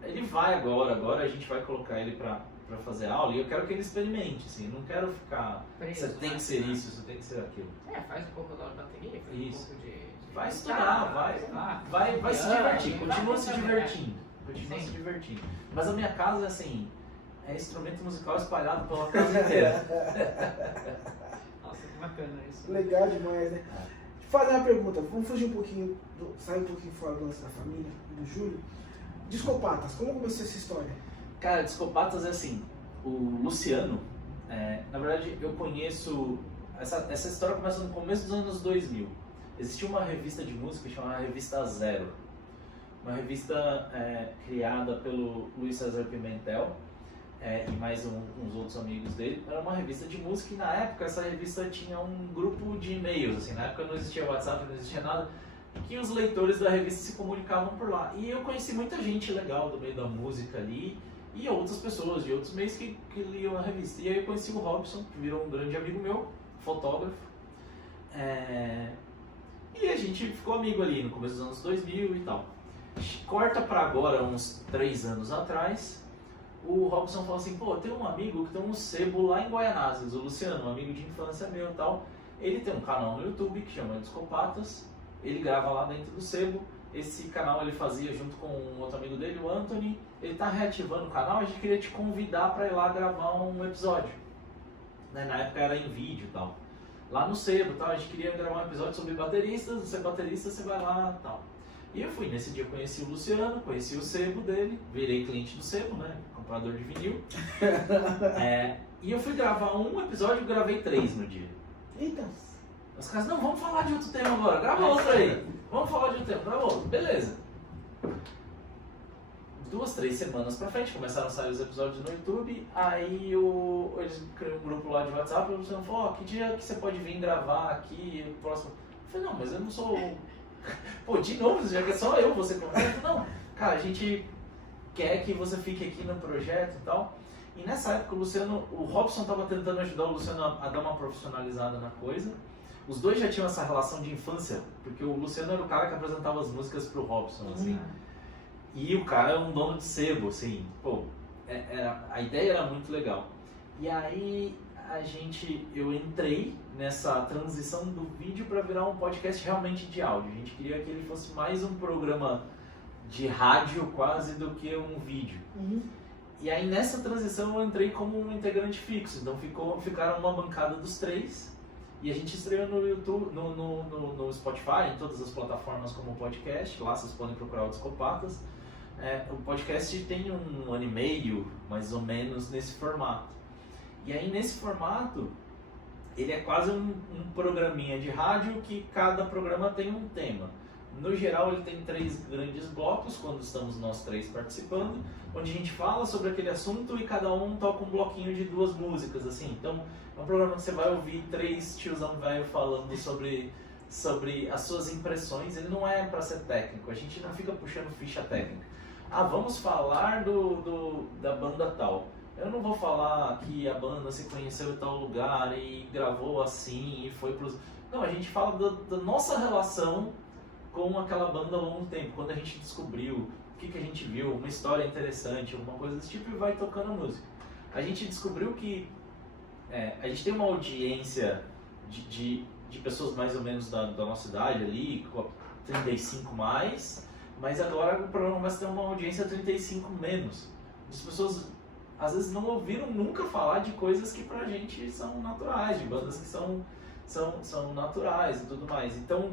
ele vai agora a gente vai colocar ele pra fazer aula e eu quero que ele experimente, assim, eu não quero ficar, você tem que ser isso, você tem que ser aquilo. Faz um pouco da bateria, faz Isso. um pouco de Vai estudar, vai se divertir, continua se divertindo. Mas a minha casa, assim, é instrumento musical espalhado pela casa inteira. Nossa, que bacana isso. Legal demais, né? Fazer uma pergunta, vamos fugir um pouquinho, sair um pouquinho fora do lance da família, do Júlio. Discopatas, como começou essa história? Cara, Discopatas é assim, o Luciano, na verdade eu conheço, essa história começa no começo dos anos 2000. Existia uma revista de música chamada Revista Zero, uma revista criada pelo Luiz César Pimentel e mais uns outros amigos dele. Era uma revista de música e na época essa revista tinha um grupo de e-mails, assim, na época não existia WhatsApp, não existia nada, que os leitores da revista se comunicavam por lá. E eu conheci muita gente legal do meio da música ali e outras pessoas de outros meios que liam a revista. E aí eu conheci o Robson, que virou um grande amigo meu, fotógrafo. E a gente ficou amigo ali no começo dos anos 2000 e tal. Corta pra agora, uns 3 anos atrás, o Robson falou assim, pô, tem um amigo que tem um sebo lá em Guaianazes, o Luciano, um amigo de infância meu e tal. Ele tem um canal no YouTube que chama Discopatas, ele grava lá dentro do sebo. Esse canal ele fazia junto com um outro amigo dele, o Anthony. Ele tá reativando o canal, a gente queria te convidar para ir lá gravar um episódio. Na época era em vídeo e tal. Lá no sebo, tal, a gente queria gravar um episódio sobre bateristas, você é baterista, você vai lá e tal. E eu fui, nesse dia eu conheci o Luciano, conheci o sebo dele, virei cliente do sebo, né, comprador de vinil. E eu fui gravar um episódio e gravei 3 no dia. Eita! Os caras, não, vamos falar de outro tema agora, grava outro aí. Vamos falar de outro tema, grava outro, beleza. 2, 3 semanas pra frente, começaram a sair os episódios no YouTube, aí eles criaram um grupo lá de WhatsApp, e o Luciano falou, que dia que você pode vir gravar aqui, próximo? Eu falei, não, mas eu não sou... Pô, de novo, já que é só eu, você conversa? Não, cara, a gente quer que você fique aqui no projeto e tal. E nessa época o Robson tava tentando ajudar o Luciano a dar uma profissionalizada na coisa. Os dois já tinham essa relação de infância, porque o Luciano era o cara que apresentava as músicas pro Robson, assim. E o cara é um dono de sebo, assim, pô, a ideia era muito legal. E aí eu entrei nessa transição do vídeo para virar um podcast realmente de áudio. A gente queria que ele fosse mais um programa de rádio quase do que um vídeo. E aí nessa transição eu entrei como um integrante fixo, então ficaram uma bancada dos 3 e a gente estreou no YouTube, no Spotify, em todas as plataformas como podcast, lá vocês podem procurar o Discopatas. O podcast tem 1 ano e meio, mais ou menos, nesse formato. E aí nesse formato, ele é quase um programinha de rádio que cada programa tem um tema. No geral, ele tem 3 grandes blocos, quando estamos nós 3 participando, onde a gente fala sobre aquele assunto e cada um toca um bloquinho de 2 músicas, assim. Então, é um programa que você vai ouvir 3 tiozão velho falando sobre as suas impressões. Ele não é para ser técnico, a gente não fica puxando ficha técnica. Vamos falar da banda tal. Eu não vou falar que a banda se conheceu em tal lugar e gravou assim e foi pros... Não, a gente fala da nossa relação com aquela banda há longo tempo, quando a gente descobriu, o que a gente viu, uma história interessante, alguma coisa desse tipo, e vai tocando a música. A gente descobriu que a gente tem uma audiência de pessoas mais ou menos da nossa idade ali, 35 mais, mas agora o programa começa a ter uma audiência 35 menos. As pessoas às vezes não ouviram nunca falar de coisas que pra gente são naturais, de bandas que são naturais e tudo mais. Então,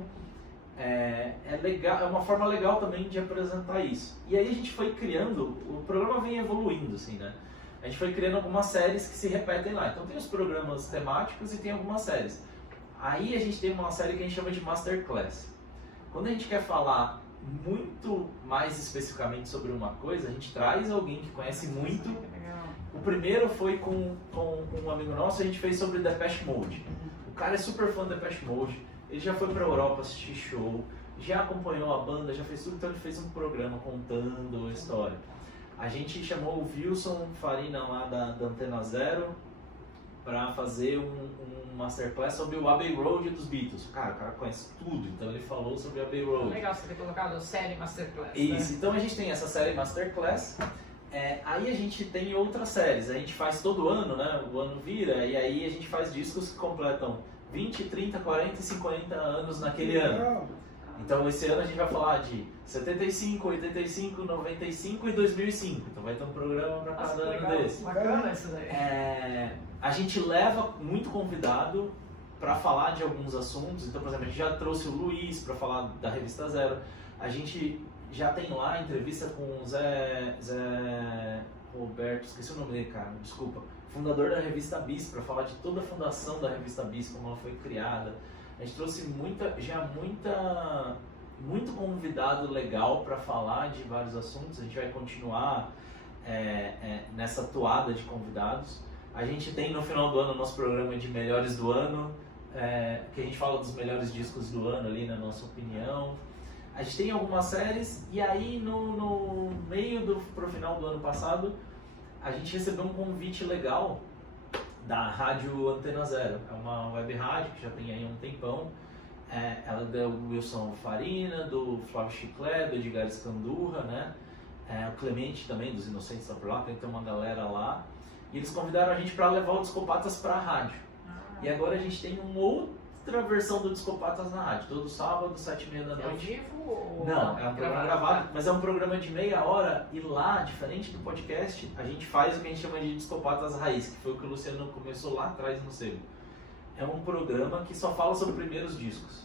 legal, é uma forma legal também de apresentar isso. E aí a gente foi criando, o programa vem evoluindo, assim, né? A gente foi criando algumas séries que se repetem lá. Então tem os programas temáticos e tem algumas séries. Aí a gente tem uma série que a gente chama de Masterclass. Quando a gente quer falar muito mais especificamente sobre uma coisa, a gente traz alguém que conhece muito. O primeiro foi com um amigo nosso, a gente fez sobre Depeche Mode. O cara é super fã de Depeche Mode. Ele já foi pra Europa assistir show, já acompanhou a banda, já fez tudo, então ele fez um programa contando a história. A gente chamou o Wilson Farina lá da Antena Zero para fazer um masterclass sobre o Abbey Road dos Beatles. Cara, o cara conhece tudo, então ele falou sobre o Abbey Road. Legal você ter colocado a série Masterclass. Isso, né? Então a gente tem essa série Masterclass. Aí a gente tem outras séries, a gente faz todo ano, né? O ano vira, e aí a gente faz discos que completam 20, 30, 40 e 50 anos naquele ano. Então esse ano a gente vai falar de 75, 85, 95 e 2005. Então vai ter um programa para cada ano desse. Bacana isso daí. A gente leva muito convidado para falar de alguns assuntos. Então, por exemplo, a gente já trouxe o Luiz para falar da Revista Zero. A gente já tem lá entrevista com o Zé Roberto, esqueci o nome dele, cara, desculpa. Fundador da Revista Bis, para falar de toda a fundação da Revista Bis, como ela foi criada. A gente trouxe muito convidado legal para falar de vários assuntos. A gente vai continuar nessa toada de convidados. A gente tem no final do ano o nosso programa de melhores do ano, que a gente fala dos melhores discos do ano ali, na nossa opinião. A gente tem algumas séries e aí no meio pro final do ano passado a gente recebeu um convite legal da Rádio Antena Zero. É uma web rádio que já tem aí um tempão. Ela é do Wilson Farina, do Flávio Chiclé, do Edgar Escandurra, né? O Clemente também, dos Inocentes da por lá, tem uma galera lá. E eles convidaram a gente para levar o Discopatas para a rádio. E agora a gente tem uma outra versão do Discopatas na rádio, todo sábado, 7h30 da noite. É ao vivo ou Não, é um programa gravado, mas é um programa de meia hora e lá, diferente do podcast, a gente faz o que a gente chama de Discopatas Raiz, que foi o que o Luciano começou lá atrás no sebo. É um programa que só fala sobre primeiros discos.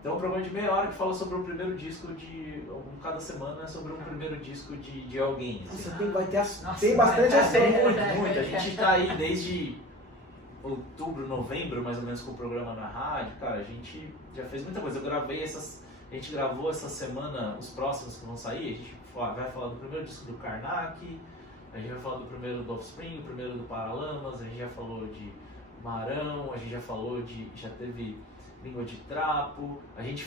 Então é um programa de meia hora que fala sobre o primeiro disco cada semana é sobre um primeiro disco de alguém. Assim. Nossa, tem bastante assunto. Muito. A gente está aí desde outubro, novembro, mais ou menos, com o programa na rádio. Cara, a gente já fez muita coisa. A gente gravou essa semana os próximos que vão sair. A gente vai falar do primeiro disco do Karnak, a gente vai falar do primeiro do Offspring, o primeiro do Paralamas, a gente já falou de Marão, a gente já teve Língua de Trapo, a gente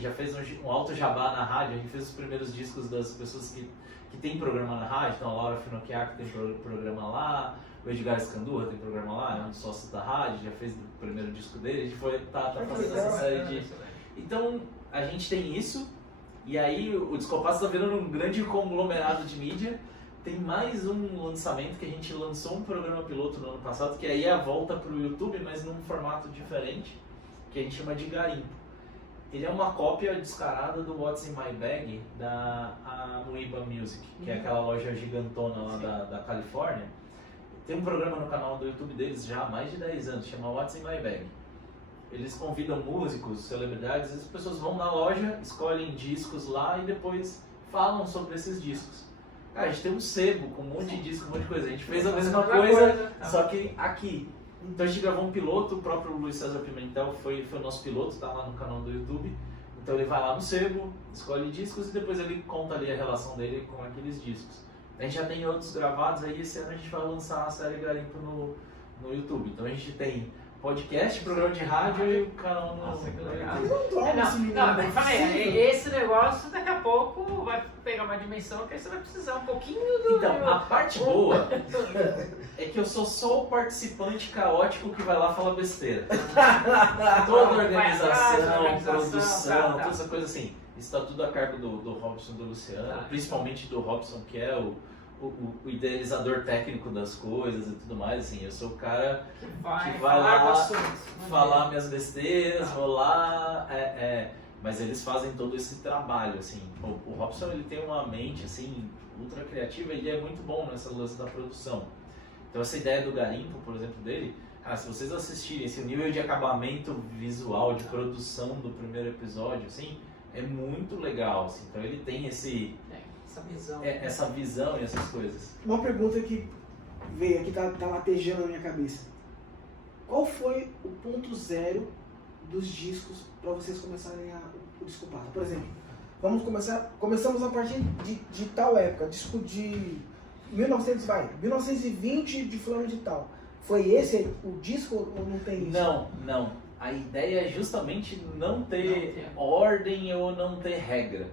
já fez um alto jabá na rádio, a gente fez os primeiros discos das pessoas que tem programa na rádio. Então a Laura Finocchiaro tem programa lá, o Edgar Escandurra tem programa lá, é um dos sócios da rádio, já fez o primeiro disco dele, a gente tá fazendo essa série de... Então a gente tem isso, E aí o Descompasso está virando um grande conglomerado de mídia. Tem mais um lançamento que a gente lançou um programa piloto no ano passado, que aí é a volta para o YouTube, mas num formato diferente, que a gente chama de Garimpo. Ele é uma cópia descarada do What's in My Bag da Amoeba Music, que é aquela loja gigantona lá da Califórnia. Tem um programa no canal do YouTube deles já há mais de 10 anos, chama What's in My Bag. Eles convidam músicos, celebridades, as pessoas vão na loja, escolhem discos lá e depois falam sobre esses discos. Cara, a gente tem um sebo com um monte de disco, um monte de coisa. A gente fez a mesma coisa, só que aqui. Então a gente gravou um piloto, o próprio Luiz César Pimentel foi o nosso piloto, tá lá no canal do YouTube. Então ele vai lá no sebo, escolhe discos e depois ele conta ali a relação dele com aqueles discos. A gente já tem outros gravados, aí esse ano a gente vai lançar a série Garimpo no YouTube. Então a gente tem podcast, programa de rádio e o canal no YouTube. Não, eu falei, esse negócio daqui a pouco vai pegar uma dimensão que aí você vai precisar um pouquinho do... Então, a parte boa é que eu sou só o participante caótico que vai lá falar besteira. Toda organização, produção, toda essa coisa assim. Isso está tudo a cargo do Robson, do Luciano, principalmente do Robson, que é o idealizador técnico das coisas e tudo mais, assim, eu sou o cara que vai lá falar minhas besteiras, vou lá, mas eles fazem todo esse trabalho, assim. O Robson, ele tem uma mente, assim, ultra criativa, ele é muito bom nessa lance da produção. Então essa ideia do Garimpo, por exemplo, dele, cara, se vocês assistirem esse nível de acabamento visual, de produção do primeiro episódio, assim, é muito legal, assim. Então ele tem essa visão e essas coisas. Uma pergunta que veio aqui, tá latejando na minha cabeça. Qual foi o ponto zero dos discos para vocês começarem o Descompasso? Por exemplo, começamos a partir de tal época, disco de 1920 de fulano de tal. Foi esse o disco ou não tem isso? Não. A ideia é justamente não ter ordem ou não ter regra.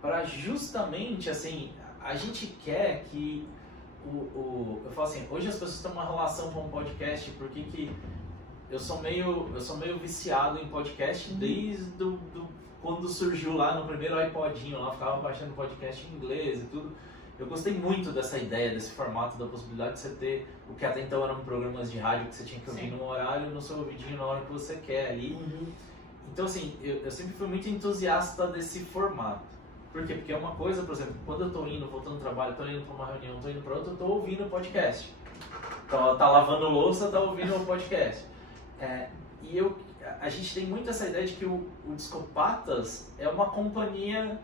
Para justamente, assim, a gente quer que eu falo assim, hoje as pessoas têm uma relação com o podcast, porque que eu sou meio viciado em podcast desde quando surgiu lá no primeiro iPodinho, lá ficava baixando podcast em inglês e tudo. Eu gostei muito dessa ideia, desse formato, da possibilidade de você ter o que até então eram programas de rádio que você tinha que ouvir num horário, no seu ouvidinho na hora que você quer ali. Então assim, eu sempre fui muito entusiasta desse formato. Por quê? Porque é uma coisa, por exemplo, quando eu tô voltando do trabalho, tô indo para uma reunião, tô indo para outra, eu tô ouvindo o podcast. Então, tá lavando louça, tá ouvindo o podcast. A gente tem muito essa ideia de que o Descopatas é uma companhia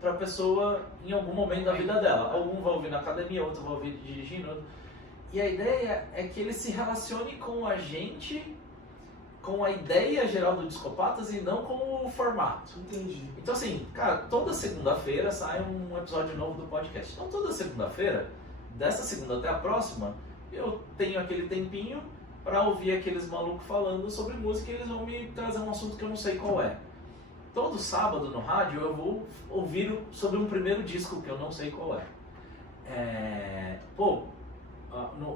para a pessoa em algum momento da vida dela. Algum vai ouvir na academia, outro vai ouvir dirigindo. E a ideia é que ele se relacione com a gente, com a ideia geral do Descopatas e não com o formato. Entendi. Então assim, cara, toda segunda-feira sai um episódio novo do podcast. Então toda segunda-feira, dessa segunda até a próxima, eu tenho aquele tempinho para ouvir aqueles malucos falando sobre música e eles vão me trazer um assunto que eu não sei qual é. Todo sábado no rádio eu vou ouvir sobre um primeiro disco que eu não sei qual é.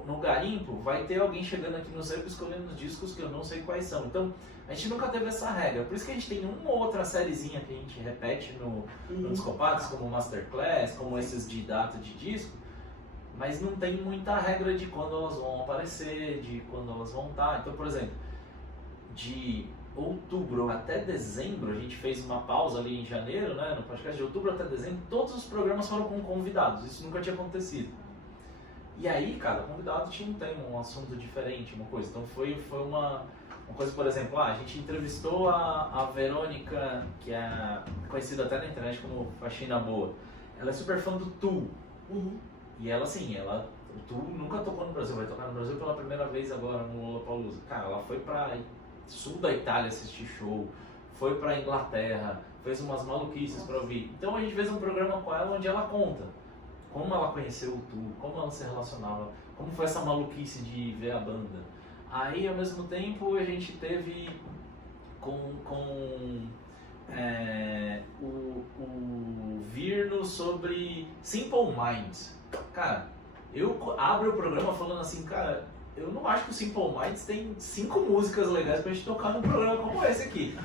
No Garimpo vai ter alguém chegando aqui no Sebo escolhendo os discos que eu não sei quais são. Então, a gente nunca teve essa regra. Por isso que a gente tem uma ou outra sériezinha que a gente repete no Descompados, como Masterclass, como esses de data de disco. Mas não tem muita regra de quando elas vão aparecer, de quando elas vão estar. Então, por exemplo, de outubro até dezembro, a gente fez uma pausa ali em janeiro, né, no podcast de outubro até dezembro, todos os programas foram com convidados. Isso nunca tinha acontecido. E aí, cada convidado tinha um tema, um assunto diferente, uma coisa. Então foi uma coisa, por exemplo, a gente entrevistou a Verônica, que é conhecida até na internet como Faxina Boa. Ela é super fã do Tool. E ela, assim, o Tool nunca tocou no Brasil, vai tocar no Brasil pela primeira vez agora no Lollapalooza. Cara, ela foi pra sul da Itália assistir show, foi pra Inglaterra, fez umas maluquices pra ouvir. Então a gente fez um programa com ela onde ela conta como ela conheceu o Tool, como ela se relacionava, como foi essa maluquice de ver a banda. Aí, ao mesmo tempo, a gente teve o Virno sobre Simple Minds. Cara, eu abro o programa falando assim, cara, eu não acho que o Simple Minds tem 5 músicas legais pra gente tocar num programa como esse aqui.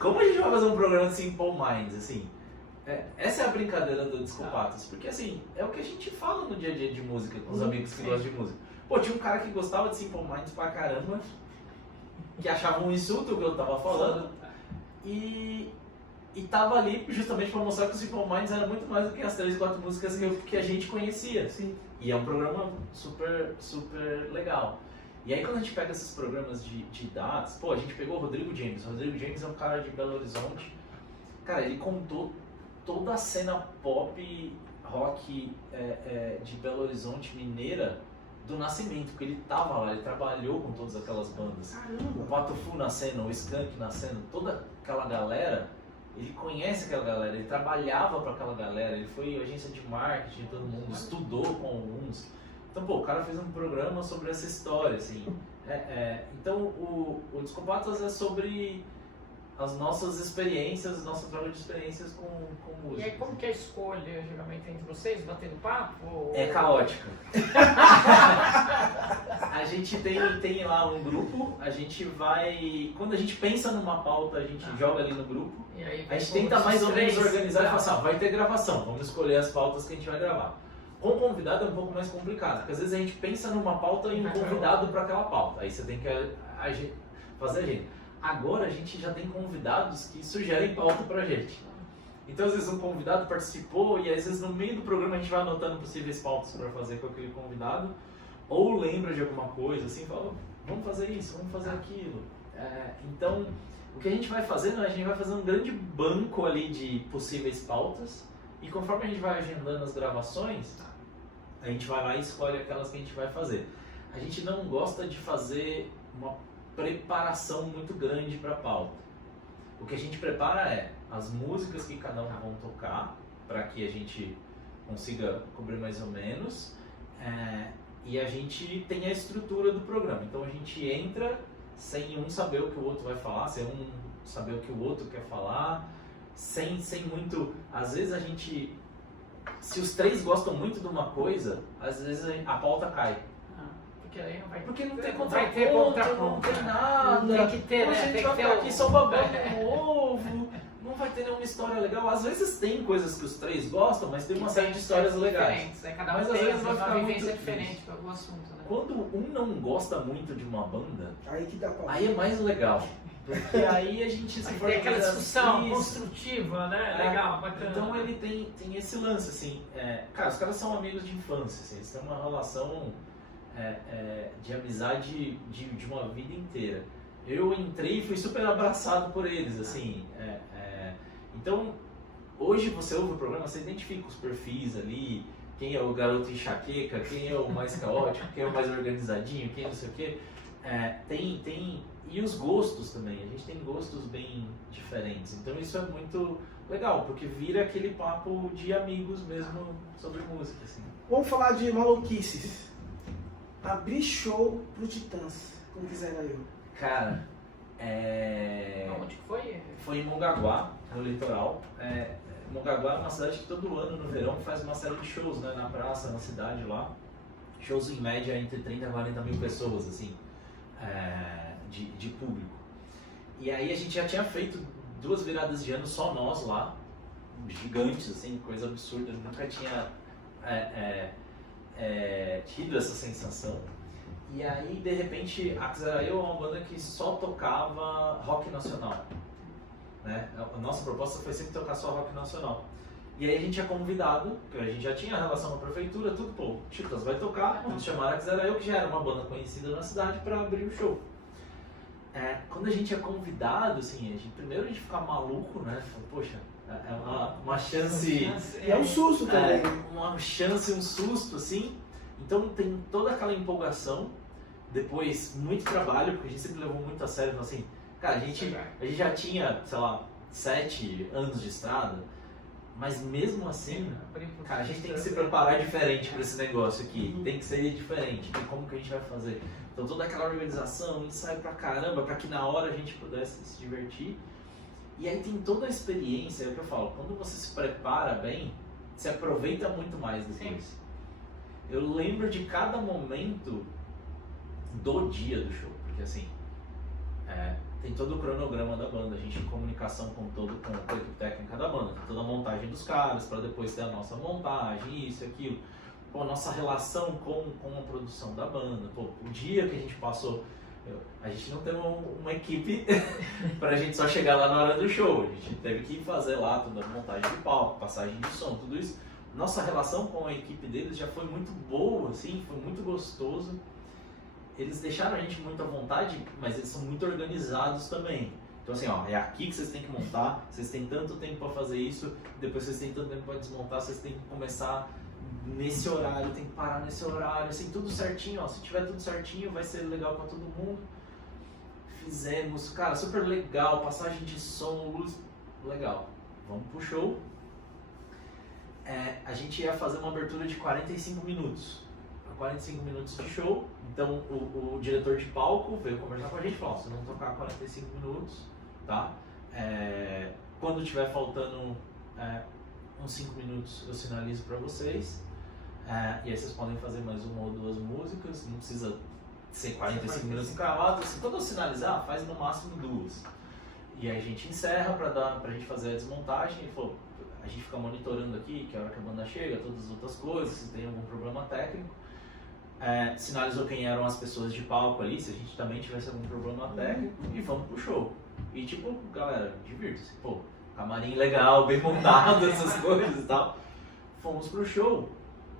Como a gente vai fazer um programa de Simple Minds, assim? essa é a brincadeira do Discopatas, porque assim, é o que a gente fala no dia a dia de música, com os amigos que gostam de música. Pô, tinha um cara que gostava de Simple Minds pra caramba, que achava um insulto o que eu tava falando, e tava ali justamente pra mostrar que o Simple Minds era muito mais do que as 3, 4 músicas que a gente conhecia. Sim. E é um programa super, super legal. E aí quando a gente pega esses programas de dados, pô, a gente pegou o Rodrigo James. O Rodrigo James é um cara de Belo Horizonte. Cara, ele contou toda a cena pop, rock de Belo Horizonte, mineira, do nascimento, porque ele tava lá, ele trabalhou com todas aquelas bandas. Caramba. O Pato Fu nascendo, o Skank nascendo, toda aquela galera, ele conhece aquela galera, ele trabalhava para aquela galera, ele foi agência de marketing de todo mundo, estudou com alguns. Então, pô, o cara fez um programa sobre essa história, assim. Então, o Discopatas é sobre as nossas experiências, nossa troca de experiências com música. E aí, como que é a escolha, geralmente, entre vocês, batendo papo? Ou... É caótica. A gente tem lá um grupo, a gente vai... Quando a gente pensa numa pauta, a gente joga ali no grupo. E aí, A gente tenta mais ou menos organizar e falar assim, vai ter gravação, vamos escolher as pautas que a gente vai gravar. Com o convidado é um pouco mais complicado, porque às vezes a gente pensa numa pauta e um convidado para aquela pauta. Aí você tem que fazer a gente. Agora a gente já tem convidados que sugerem pauta pra gente. Então às vezes um convidado participou e às vezes no meio do programa a gente vai anotando possíveis pautas para fazer com aquele convidado. Ou lembra de alguma coisa, assim, fala, vamos fazer isso, vamos fazer aquilo. Então o que a gente vai fazendo, a gente vai fazer um grande banco ali de possíveis pautas. E conforme a gente vai agendando as gravações, a gente vai lá e escolhe aquelas que a gente vai fazer. A gente não gosta de fazer uma preparação muito grande para a pauta. O que a gente prepara é as músicas que cada um vão tocar, para que a gente consiga cobrir mais ou menos, e a gente tem a estrutura do programa. Então a gente entra sem um saber o que o outro vai falar, sem um saber o que o outro quer falar, sem muito... Às vezes a gente... Se os 3 gostam muito de uma coisa, às vezes a pauta cai. Porque aí não vai Porque não tem contraponto, não tem nada. Tem que ter, Poxa, né? a gente Tem vai que ficar ter aqui só babando no ovo, não vai ter nenhuma história legal. Às vezes tem coisas que os 3 gostam, mas tem uma série de histórias legais. Né? Cada um Mas às tem vezes vai uma ficar vivência muito diferente para algum assunto, né? Quando um não gosta muito de uma banda, Aí que dá pra... aí é mais legal. Porque aí a gente se Tem aquela discussão isso. construtiva, né? Legal, bacana. Então ele tem esse lance, assim. Cara, os caras são amigos de infância, assim, eles têm uma relação de amizade de uma vida inteira. Eu entrei e fui super abraçado por eles, assim. Então, hoje você ouve o programa, você identifica os perfis ali, quem é o garoto enxaqueca, quem é o mais caótico, quem é o mais organizadinho, quem não sei o quê. E os gostos também, a gente tem gostos bem diferentes, então isso é muito legal, porque vira aquele papo de amigos mesmo sobre música, assim. Vamos falar de maluquices. Abrir show pro Titãs, como quisera eu. Cara, Onde que foi? foi em Mongaguá, no litoral. Mongaguá é uma cidade que todo ano no verão faz uma série de shows, né, na praça, na cidade lá. Shows em média entre 30 a 40 mil pessoas, assim. De público. E aí a gente já tinha feito 2 viradas de ano só nós lá, gigantes, assim, coisa absurda, eu nunca tinha tido essa sensação. E aí de repente a Xeraio é uma banda que só tocava rock nacional, né? A nossa proposta foi sempre tocar só rock nacional. E aí a gente é convidado, porque a gente já tinha relação com a prefeitura, tudo, pô, Titãs vai tocar, vamos chamar a Xeraio, que já era uma banda conhecida na cidade, para abrir o show. Quando a gente é convidado, assim, primeiro a gente fica maluco, né? Poxa, é uma chance... E é um susto também. Uma chance, um susto, assim. Então tem toda aquela empolgação, depois muito trabalho, porque a gente sempre levou muito a sério, assim, cara, a gente já tinha, sei lá, 7 anos de estrada, mas mesmo assim, cara, a gente tem que se preparar diferente para esse negócio aqui, tem que ser diferente, como que a gente vai fazer? Então toda aquela organização, ensaio pra caramba, para que na hora a gente pudesse se divertir. E aí tem toda a experiência, é o que eu falo, quando você se prepara bem, você aproveita muito mais depois. Sim. Eu lembro de cada momento do dia do show, porque assim, tem todo o cronograma da banda, a gente em comunicação com a equipe técnica da banda, tem toda a montagem dos caras, para depois ter a nossa montagem, isso, aquilo. Pô, nossa relação com a produção da banda, pô, o dia que a gente passou, a gente não tem uma equipe pra gente só chegar lá na hora do show, a gente teve que fazer lá toda a montagem de palco, passagem de som, tudo isso. Nossa relação com a equipe deles já foi muito boa, assim, foi muito gostoso. Eles deixaram a gente muito à vontade, mas eles são muito organizados também. Então assim, ó, é aqui que vocês têm que montar, vocês têm tanto tempo para fazer isso, depois vocês têm tanto tempo para desmontar, vocês têm que começar nesse horário, tem que parar nesse horário, assim, tudo certinho, ó. Se tiver tudo certinho, vai ser legal para todo mundo. Fizemos, cara, super legal, passagem de som, luz, legal. Vamos pro show. A gente ia fazer uma abertura de 45 minutos. 45 minutos de show, então o diretor de palco veio conversar com a gente e falou, vocês vão tocar 45 minutos, tá? Quando tiver faltando uns 5 minutos eu sinalizo para vocês, e aí vocês podem fazer mais uma ou duas músicas, não precisa ser 45 minutos cravados, se quando eu sinalizar, faz no máximo 2. E aí a gente encerra pra gente fazer a desmontagem, ele falou, a gente fica monitorando aqui, que é a hora que a banda chega, todas as outras coisas, se tem algum problema técnico. Sinalizou quem eram as pessoas de palco ali, se a gente também tivesse algum problema técnico, e vamos pro show. E tipo, galera, divirta-se, pô, camarim legal, bem montado, essas coisas e tal. Fomos pro show,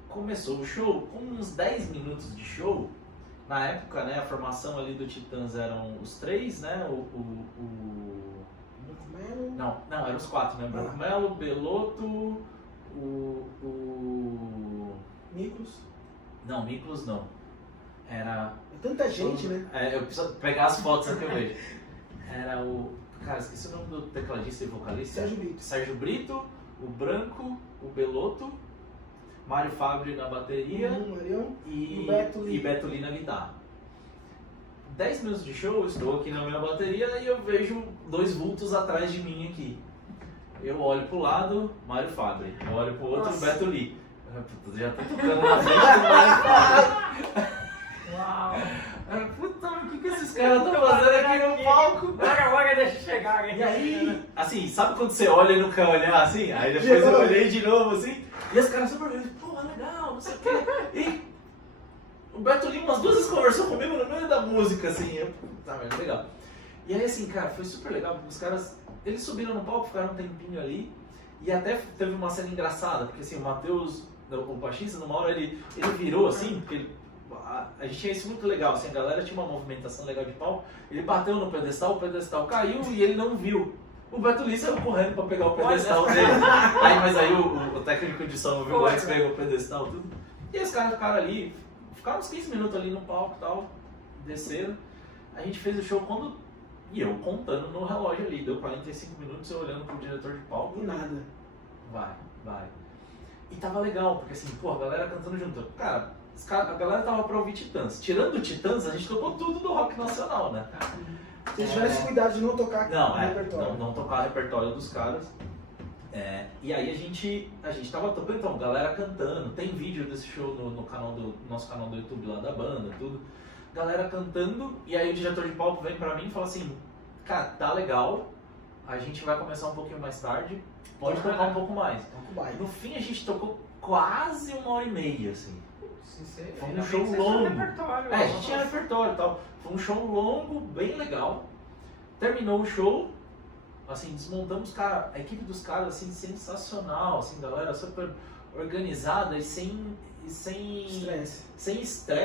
começou o show, com uns 10 minutos de show, na época, né, a formação ali do Titãs eram os 3, né, Não, eram os 4, né, Branco Melo, Beloto, Miklos. Não, Miklos não. Era... É tanta gente, né? Eu preciso pegar as fotos aqui que eu vejo. Era o... Cara, esqueci o nome do tecladista e vocalista. Sérgio Brito, o Branco, o Beloto, Mário Fabri na bateria e Beto Lee na guitarra. 10 minutos de show, eu estou aqui na minha bateria e eu vejo 2 vultos atrás de mim aqui. Eu olho pro lado, Mário Fabri. Eu olho pro outro, Beto Lee. Puta, já tô tocando na frente do Mário Fabri. Uau! Puta, mas o que esses caras estão fazendo aqui no palco? Agora deixa eu chegar. E aí, assim, sabe quando você olha e não quer olhar assim? Aí depois eu olhei de novo assim, e os caras super felizes, pô, legal, não sei o quê. E o Beto Lee umas 2 vezes conversou comigo no meio da música, assim, mas legal. E aí, assim, cara, foi super legal, porque os caras, eles subiram no palco, ficaram um tempinho ali, e até teve uma cena engraçada, porque assim, o Matheus, o baixista, numa hora ele virou assim, porque a gente tinha isso muito legal, assim, a galera tinha uma movimentação legal de palco, ele bateu no pedestal, o pedestal caiu e ele não viu. O Beto Lee saiu correndo pra pegar o pedestal dele. Mas aí o técnico de som viu antes, pegou o pedestal tudo. E os caras ficaram ali, ficaram uns 15 minutos ali no palco e tal, desceram. A gente fez o show e eu contando no relógio ali, deu 45 minutos eu olhando pro diretor de palco. E nada. Vai. E tava legal, porque assim, pô, a galera cantando junto. Cara, a galera tava pra ouvir Titãs. Tirando o Titãs, a gente tocou tudo do rock nacional, né? Se eles tivessem cuidado de não tocar repertório. Não tocar repertório dos caras. E aí a gente tava tocando, então, galera cantando. Tem vídeo desse show no nosso canal do YouTube lá da banda, tudo. Galera cantando, e aí o diretor de palco vem pra mim e fala assim, cara, tá legal, a gente vai começar um pouquinho mais tarde, pode tocar um pouco mais. No fim a gente tocou quase 1h30, assim. Foi um show longo. A gente tinha repertório e tal. Foi um show longo, bem legal. Terminou o show, assim, desmontamos, cara, a equipe dos caras, assim, sensacional, assim, galera super organizada e sem estresse,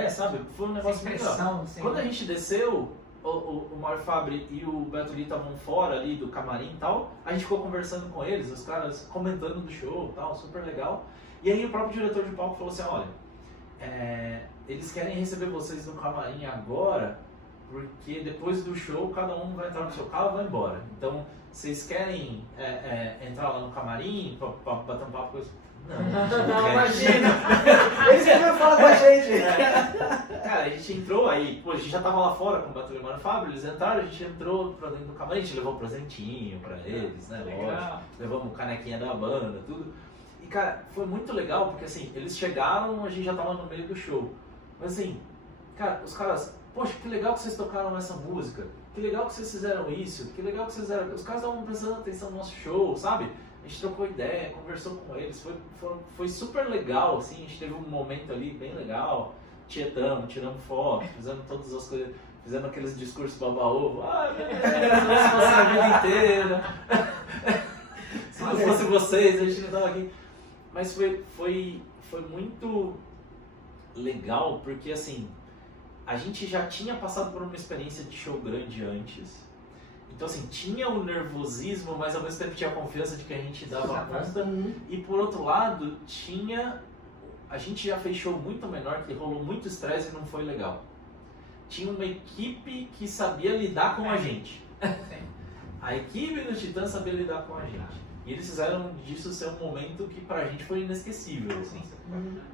sabe? Foi um negócio muito legal. Quando a gente desceu, o Mário Fabri e o Beto Lee estavam fora ali do camarim e tal, a gente ficou conversando com eles, os caras comentando do show e tal, super legal. E aí o próprio diretor de palco falou assim, olha, eles querem receber vocês no camarim agora, porque depois do show cada um vai entrar no seu carro e vai embora. Então, vocês querem entrar lá no camarim pra bater um papo com eles? Não, imagina! Eles vão falar com a gente! Cara, a gente entrou aí, pô, a gente já tava lá fora com o Beto Lee e o Mário Fabri, eles entraram, a gente entrou pra dentro do camarim, a gente levou um presentinho pra eles, né, lógico, levamos canequinha da banda, tudo. E cara, foi muito legal, porque assim, eles chegaram, a gente já tava no meio do show. Mas assim, cara, os caras poxa, que legal que vocês tocaram essa música, que legal que vocês fizeram isso, que legal que vocês fizeram... Os caras estavam prestando atenção no nosso show, sabe? A gente trocou ideia, conversou com eles, foi super legal, assim, a gente teve um momento ali bem legal, tietamos, tiramos foto, fizemos todas as coisas, fizemos aqueles discursos baba-ovo, se fosse a vida inteira, se não fosse vocês, a gente não estava aqui. Mas foi muito legal, porque assim, a gente já tinha passado por uma experiência de show grande antes. Então assim, tinha o nervosismo, mas ao mesmo tempo tinha a confiança de que a gente dava conta. E por outro lado, a gente já fez show muito menor, que rolou muito estresse e não foi legal. Tinha uma equipe que sabia lidar com a gente. A equipe do Titã sabia lidar com a gente. E eles fizeram disso ser um momento que pra gente foi inesquecível, assim.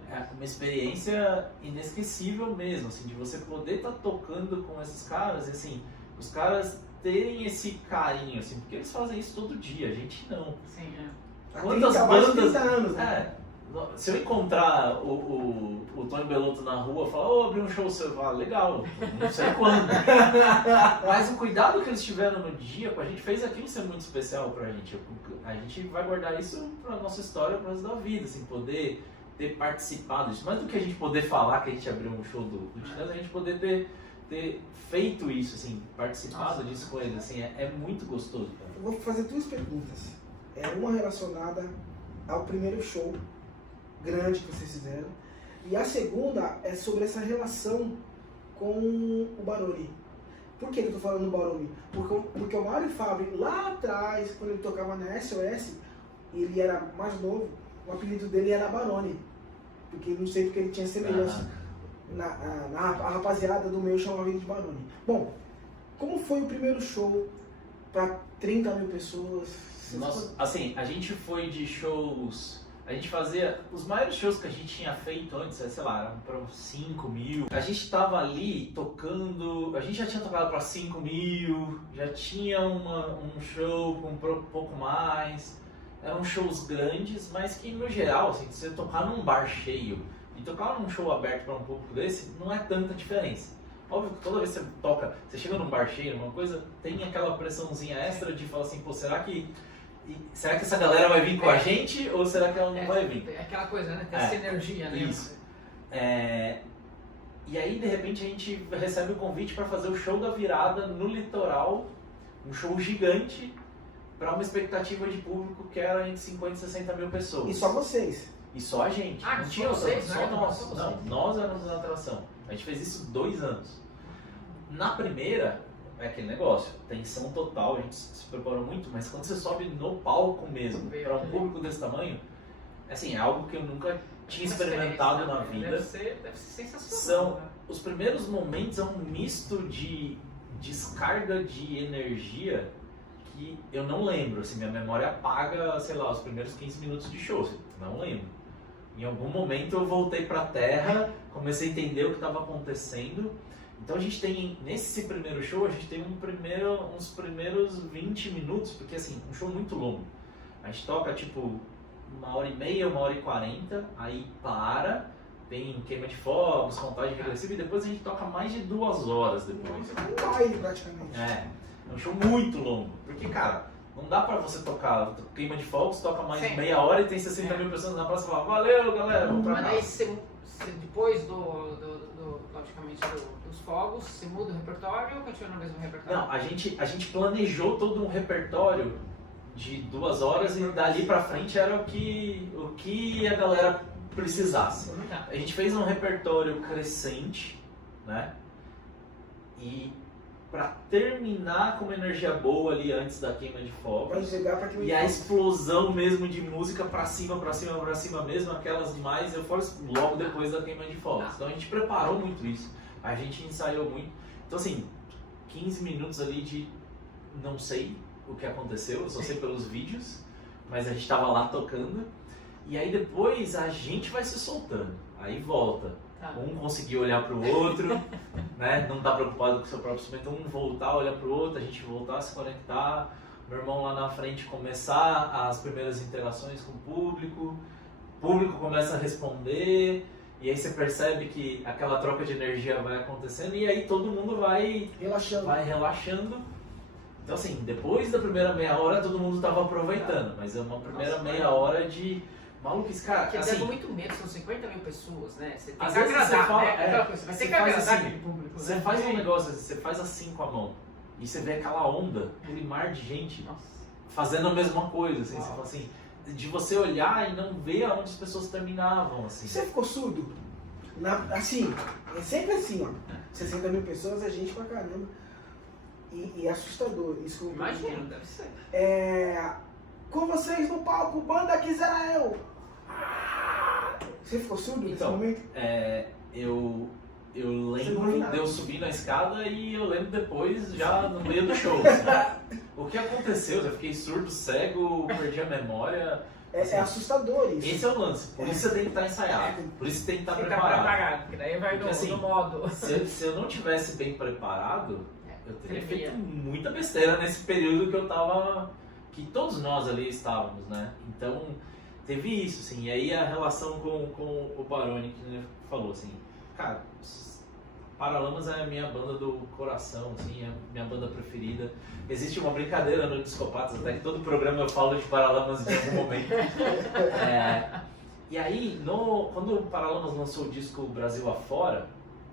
É uma experiência inesquecível mesmo, assim, de você poder estar tocando com esses caras, e assim, os cares terem esse carinho, assim, porque eles fazem isso todo dia, a gente não. Sim, é. Quantas bandas... anos, né? Se eu encontrar o Tony Bellotto na rua e falar, abri um show seu, legal, não sei quando. Mas o cuidado que eles tiveram no dia com a gente fez aquilo ser muito especial pra gente. A gente vai guardar isso pra nossa história, pro resto da vida, assim, poder ter participado disso. Mais do que a gente poder falar que a gente abriu um show do Titãs, a gente poder ter feito isso, assim, participado disso com eles, assim, é muito gostoso. Cara. Eu vou fazer duas perguntas. Uma relacionada ao primeiro show grande que vocês fizeram, e a segunda é sobre essa relação com o Baroni. Por que eu tô falando do Baroni? Porque o Mário Fabre, lá atrás, quando ele tocava na SOS, ele era mais novo, o apelido dele era Baroni, porque não sei porque ele tinha semelhança. A rapaziada do meu chamava ele de Baroni. Bom, como foi o primeiro show para 30 mil pessoas? Nossa, assim, a gente foi de shows... A gente fazia, os maiores shows que a gente tinha feito antes, sei lá, eram para 5 mil. A gente tava ali tocando, a gente já tinha tocado para 5 mil, já tinha um show com um pouco mais. Eram shows grandes, mas que no geral, assim, você tocar num bar cheio e tocar num show aberto para um público desse, não é tanta diferença. Óbvio que toda vez que você toca, você chega num bar cheio, uma coisa, tem aquela pressãozinha extra de falar assim, pô, será que essa galera vai vir com a gente ou será que ela não vai vir? É aquela coisa, né? Tem essa energia, né? Isso. E aí, de repente, a gente recebe o convite para fazer o show da virada no litoral, um show gigante, para uma expectativa de público que era entre 50 e 60 mil pessoas. E só vocês? E só a gente. Não tinha vocês, só nós. Não, nós éramos a atração. A gente fez isso 2 anos. Na primeira... É aquele negócio, tensão total, a gente se preparou muito, mas quando você sobe no palco mesmo, para um público desse tamanho, assim, é algo que eu nunca tinha experimentado na vida. Deve ser sensacional. Os primeiros momentos é um misto de descarga de energia que eu não lembro, assim, minha memória apaga, sei lá, os primeiros 15 minutos de show, assim, não lembro. Em algum momento eu voltei para a terra, comecei a entender o que estava acontecendo. Então a gente tem, nesse primeiro show, a gente tem uns primeiros 20 minutos, porque assim, um show muito longo. A gente toca tipo 1h30, 1h40, aí tem queima de fogos, contagem regressiva, e depois a gente toca mais de 2 horas depois. Praticamente. É um show muito longo, porque cara, não dá pra você tocar queima de fogos, toca mais de meia hora e tem 60 mil pessoas na praça e fala, valeu galera, vamos pra cá. Mas aí depois logicamente dos fogos, você muda o repertório ou continua no mesmo repertório? Não, a gente planejou todo um repertório de 2 horas e dali pra frente era o que a galera precisasse. A gente fez um repertório crescente, né? E pra terminar com uma energia boa ali antes da queima de fogos. E a explosão mesmo de música pra cima mesmo, aquelas mais eufóricas logo depois da queima de fogos. Então a gente preparou muito isso, a gente ensaiou muito. Então assim, 15 minutos ali de não sei o que aconteceu, eu só sei pelos vídeos, mas a gente tava lá tocando. E aí depois a gente vai se soltando, aí volta. Um conseguir olhar pro outro, né? Não tá preocupado com o seu próprio instrumento, um voltar, olhar pro outro, a gente voltar a se conectar, meu irmão lá na frente começar as primeiras interações com o público começa a responder, E aí você percebe que aquela troca de energia vai acontecendo e aí todo mundo vai relaxando. Então assim, depois da primeira meia hora todo mundo tava aproveitando, mas é uma primeira meia hora de maluquice, cara. Porque assim, dá muito medo, são 50 mil pessoas, né? Você tem às que vezes agradar, você fala, né? Aquela coisa, vai ter que agradar aquele público. Você né? faz um negócio, você faz assim com a mão e você vê aquela onda, aquele mar de gente Nossa. fazendo a mesma coisa, assim, você fala assim, de você olhar e não ver aonde as pessoas terminavam, assim. Você ficou surdo? Assim, é sempre assim, ó. 60 mil pessoas é gente pra caramba. E é assustador. Isso que eu Imagina, deve ser. Com vocês no palco, banda Quisera Eu. Você ficou surdo nesse Então, momento? eu Você não ouviu lembro nada. de eu subir na escada e eu lembro depois, já no meio do show. Assim. O que aconteceu? Eu fiquei surdo, cego, perdi a memória. Assim, É assustador isso. esse é o lance, por isso você tem que estar ensaiado, por isso você tem que estar Tem que estar preparado. preparado, porque daí vai Porque, assim, no modo. Se eu não tivesse bem preparado, eu teria tremia. feito muita besteira nesse período que eu tava, que todos nós ali estávamos, né? Então, teve isso, assim, e aí a relação com o Barone, que ele falou, assim, cara, Paralamas é a minha banda do coração, assim, é a minha banda preferida. Existe uma brincadeira no Discopatas, até que todo programa eu falo de Paralamas em algum momento. E aí, quando o Paralamas lançou o disco Brasil Afora,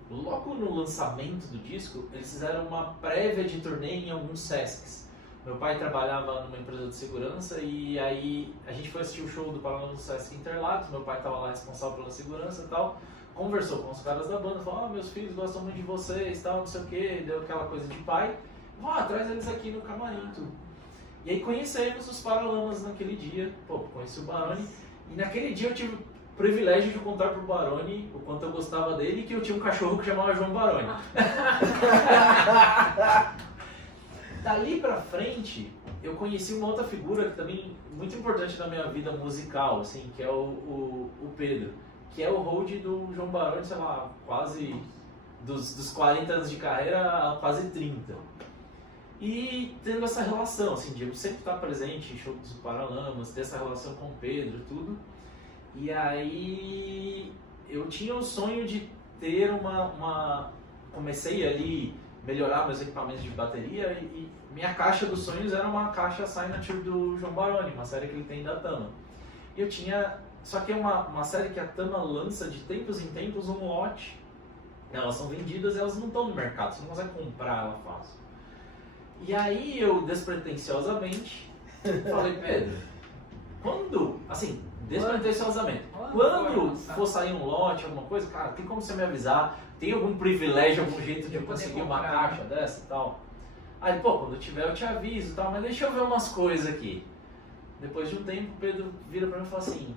logo no lançamento do disco, eles fizeram uma prévia de turnê em alguns Sescs. Meu pai trabalhava numa empresa de segurança e aí a gente foi assistir o show do Paralamas no Sesc Interlagos, meu pai estava lá responsável pela segurança e tal, conversou com os caras da banda, falou, meus filhos gostam muito de vocês, tal, não sei o que, deu aquela coisa de pai, traz eles aqui no camarim, tudo. E aí conhecemos os Paralamas naquele dia, conheci o Barone, e naquele dia eu tive o privilégio de contar pro Barone o quanto eu gostava dele e que eu tinha um cachorro que chamava João Barone. Dali pra frente, eu conheci uma outra figura que também muito importante na minha vida musical, assim, que é o Pedro, que é o hold do João Barone, sei lá, quase dos 40 anos de carreira a quase 30. E tendo essa relação, assim, de eu sempre estar presente em shows dos Paralamas, ter essa relação com o Pedro, tudo. E aí eu tinha o sonho de ter comecei ali melhorar meus equipamentos de bateria e minha caixa dos sonhos era uma caixa signature do João Barone, uma série que ele tem da Tama. E eu tinha, só que é uma série que a Tama lança de tempos em tempos um lote. Elas são vendidas e elas não estão no mercado, você não consegue comprar ela fácil. E aí eu despretensiosamente falei, Pedro, despretensiosamente, quando for sair um lote, alguma coisa, cara, tem como você me avisar? Tem algum privilégio, algum jeito de eu conseguir uma caixa dessa e tal? Aí, quando tiver eu te aviso e tal, mas deixa eu ver umas coisas aqui. Depois de um tempo, o Pedro vira pra mim e fala assim,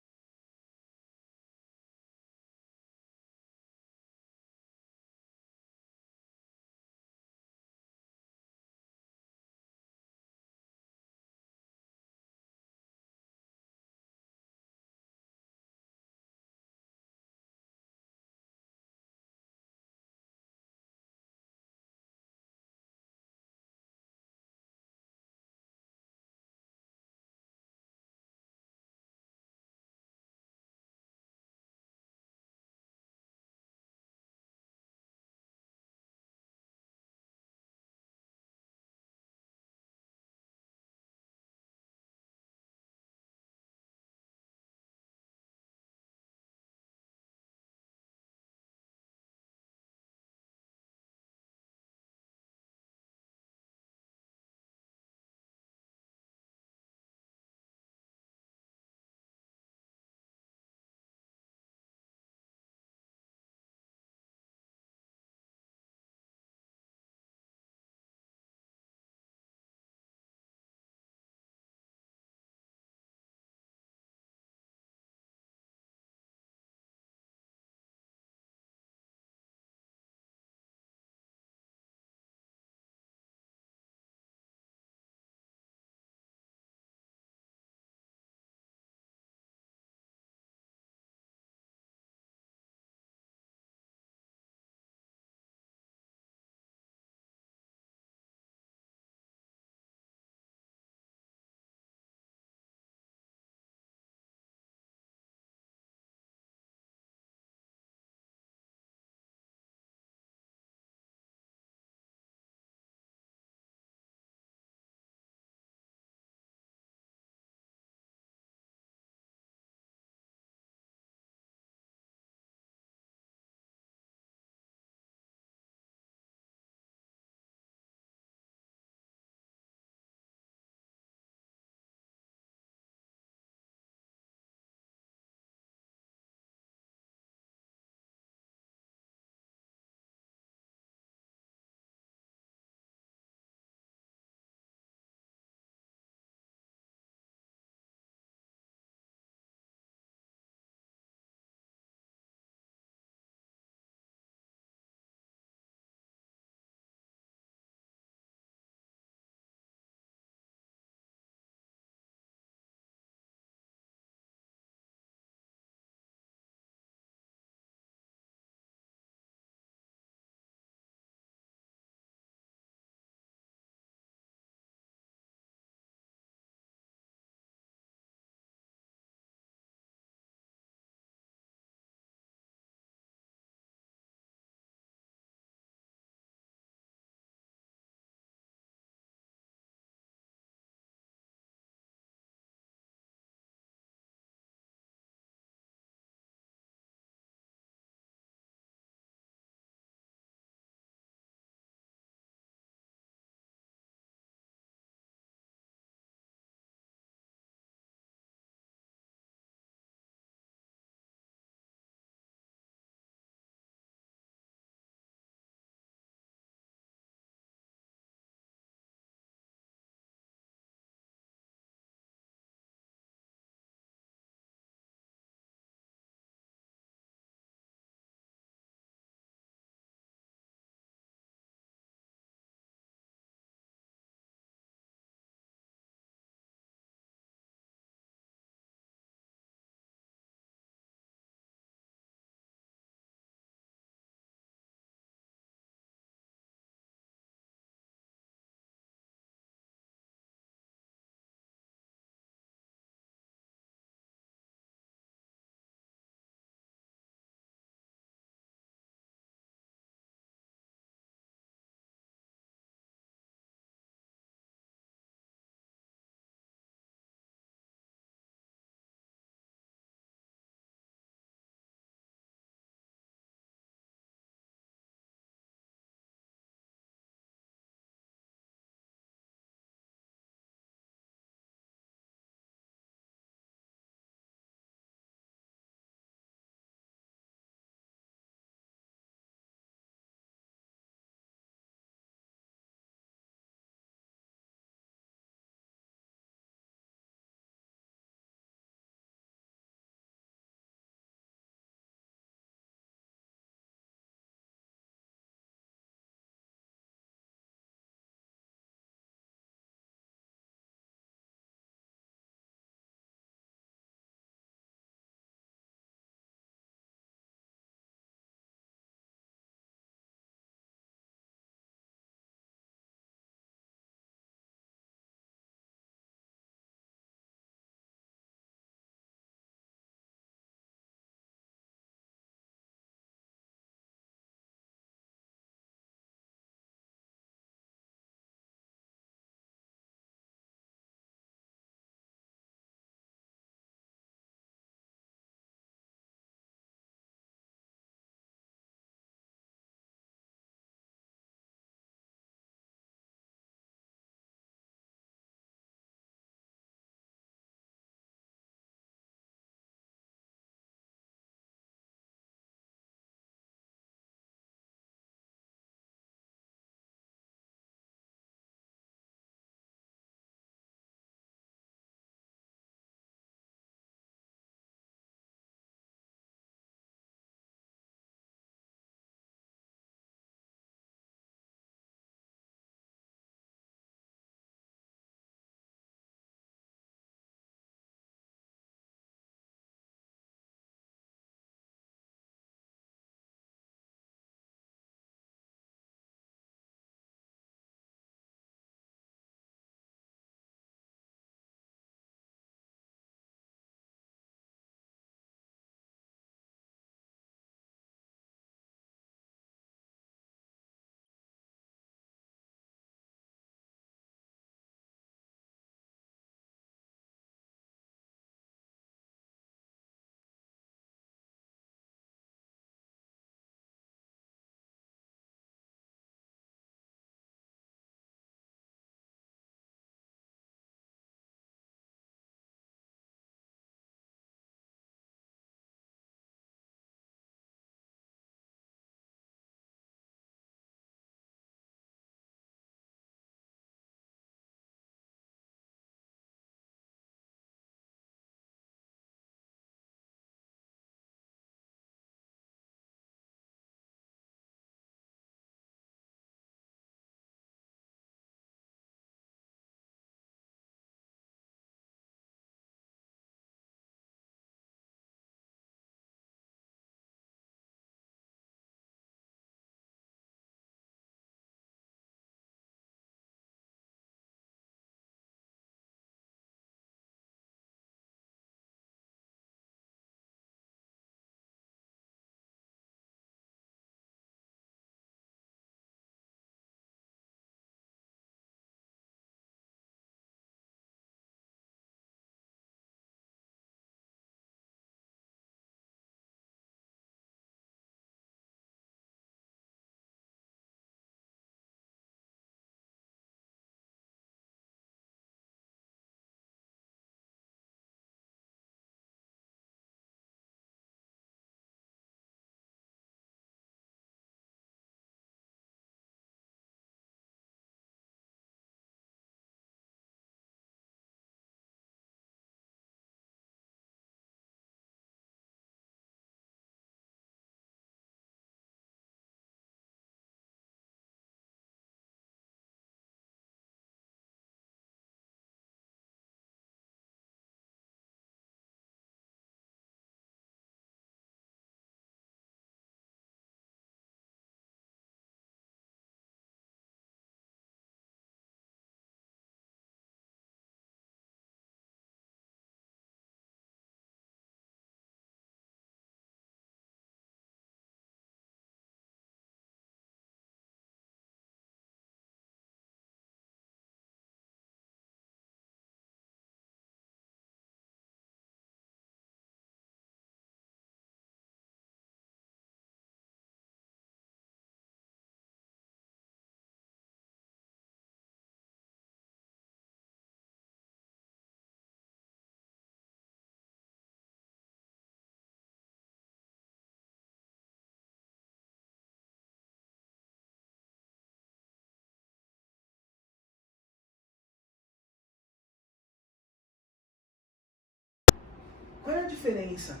qual é a diferença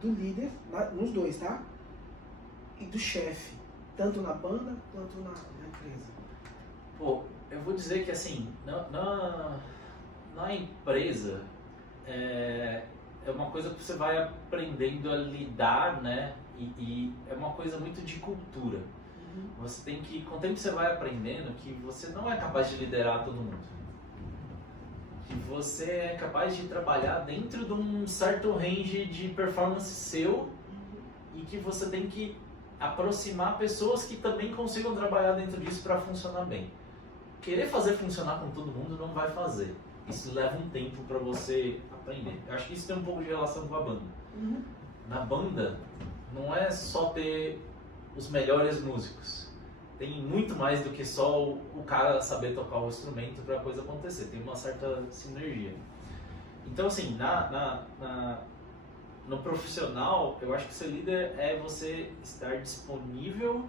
do líder, nos dois, tá? E do chefe, tanto na banda quanto na empresa? Pô, eu vou dizer que assim, na empresa é uma coisa que você vai aprendendo a lidar, né? E é uma coisa muito de cultura. Você tem que, com o tempo você vai aprendendo que você não é capaz de liderar todo mundo. Que você é capaz de trabalhar dentro de um certo range de performance seu e que você tem que aproximar pessoas que também consigam trabalhar dentro disso para funcionar bem. Querer fazer funcionar com todo mundo não vai fazer. Isso leva um tempo para você aprender. Eu acho que isso tem um pouco de relação com a banda. Na banda, não é só ter os melhores músicos. Tem muito mais do que só o cara saber tocar o instrumento para a coisa acontecer. Tem uma certa sinergia. Então, assim, no profissional, eu acho que ser líder é você estar disponível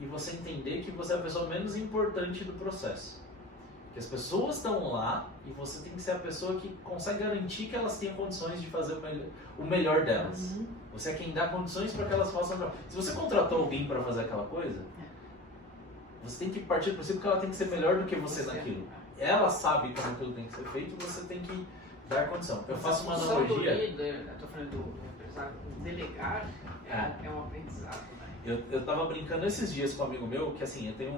e você entender que você é a pessoa menos importante do processo. Que as pessoas estão lá e você tem que ser a pessoa que consegue garantir que elas tenham condições de fazer o melhor delas. Você é quem dá condições para que elas façam o melhor. Se você contratou alguém para fazer aquela coisa, você tem que partir do princípio que ela tem que ser melhor do que você naquilo. Ela sabe como aquilo tem que ser feito e você tem que dar condição. Eu faço uma analogia. Estou falando do empresário, delegar é um aprendizado. Né? Eu estava brincando esses dias com um amigo meu que assim, eu tenho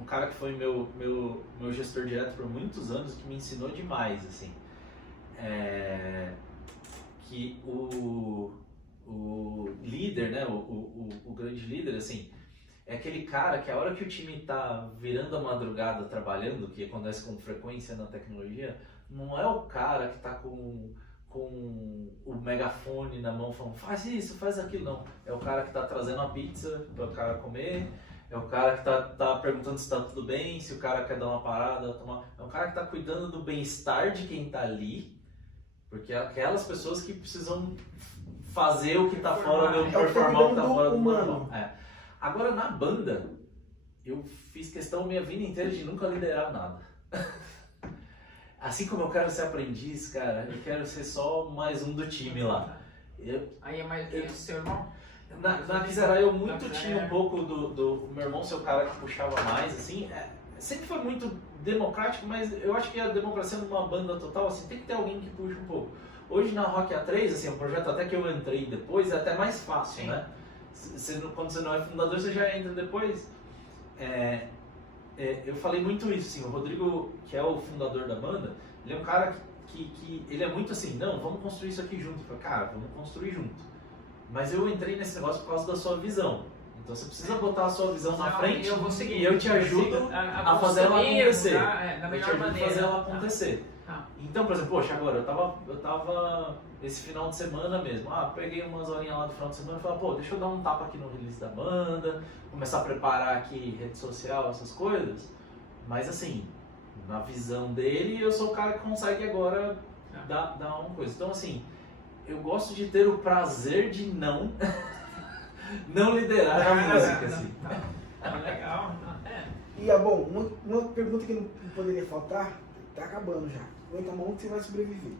um cara que foi meu gestor direto por muitos anos, que me ensinou demais, assim. Que o líder, né, o grande líder, assim, é aquele cara que a hora que o time tá virando a madrugada trabalhando, que acontece com frequência na tecnologia, não é o cara que tá com o megafone na mão falando, faz isso, faz aquilo, não. É o cara que tá trazendo a pizza para o cara comer, é o cara que tá perguntando se tá tudo bem, se o cara quer dar uma parada, é o cara que tá cuidando do bem-estar de quem tá ali, porque aquelas pessoas que precisam fazer o que tá fora do performar o que tá fora do humano. Agora, na banda, eu fiz questão minha vida inteira de nunca liderar nada. Assim como eu quero ser aprendiz, cara, eu quero ser só mais um do time lá. Aí é mais que seu irmão? Na Kiserai eu tinha um pouco do meu irmão ser o cara que puxava mais, assim. Sempre foi muito democrático, mas eu acho que a democracia numa banda total, assim, tem que ter alguém que puxa um pouco. Hoje na Rock A3, assim, um projeto até que eu entrei depois, é até mais fácil, né? Quando você não é fundador, você já entra depois. Eu falei muito isso, assim, o Rodrigo, que é o fundador da banda, ele é um cara que ele é muito assim, não, vamos construir isso aqui junto. Eu falei, cara, vamos construir junto. Mas eu entrei nesse negócio por causa da sua visão. Então você precisa botar a sua visão na frente e eu te ajudo a fazer ela acontecer. Eu te ajudo a fazer ela acontecer. Então, por exemplo, poxa, agora eu tava esse final de semana mesmo, peguei umas horinhas lá do final de semana e falei, pô, deixa eu dar um tapa aqui no release da banda, começar a preparar aqui rede social, essas coisas. Mas assim, na visão dele, eu sou o cara que consegue agora dar uma coisa. Então assim, eu gosto de ter o prazer de não liderar a música, assim. Legal. E, bom, uma pergunta que não poderia faltar, tá acabando já. Aguenta a mão que você vai sobreviver.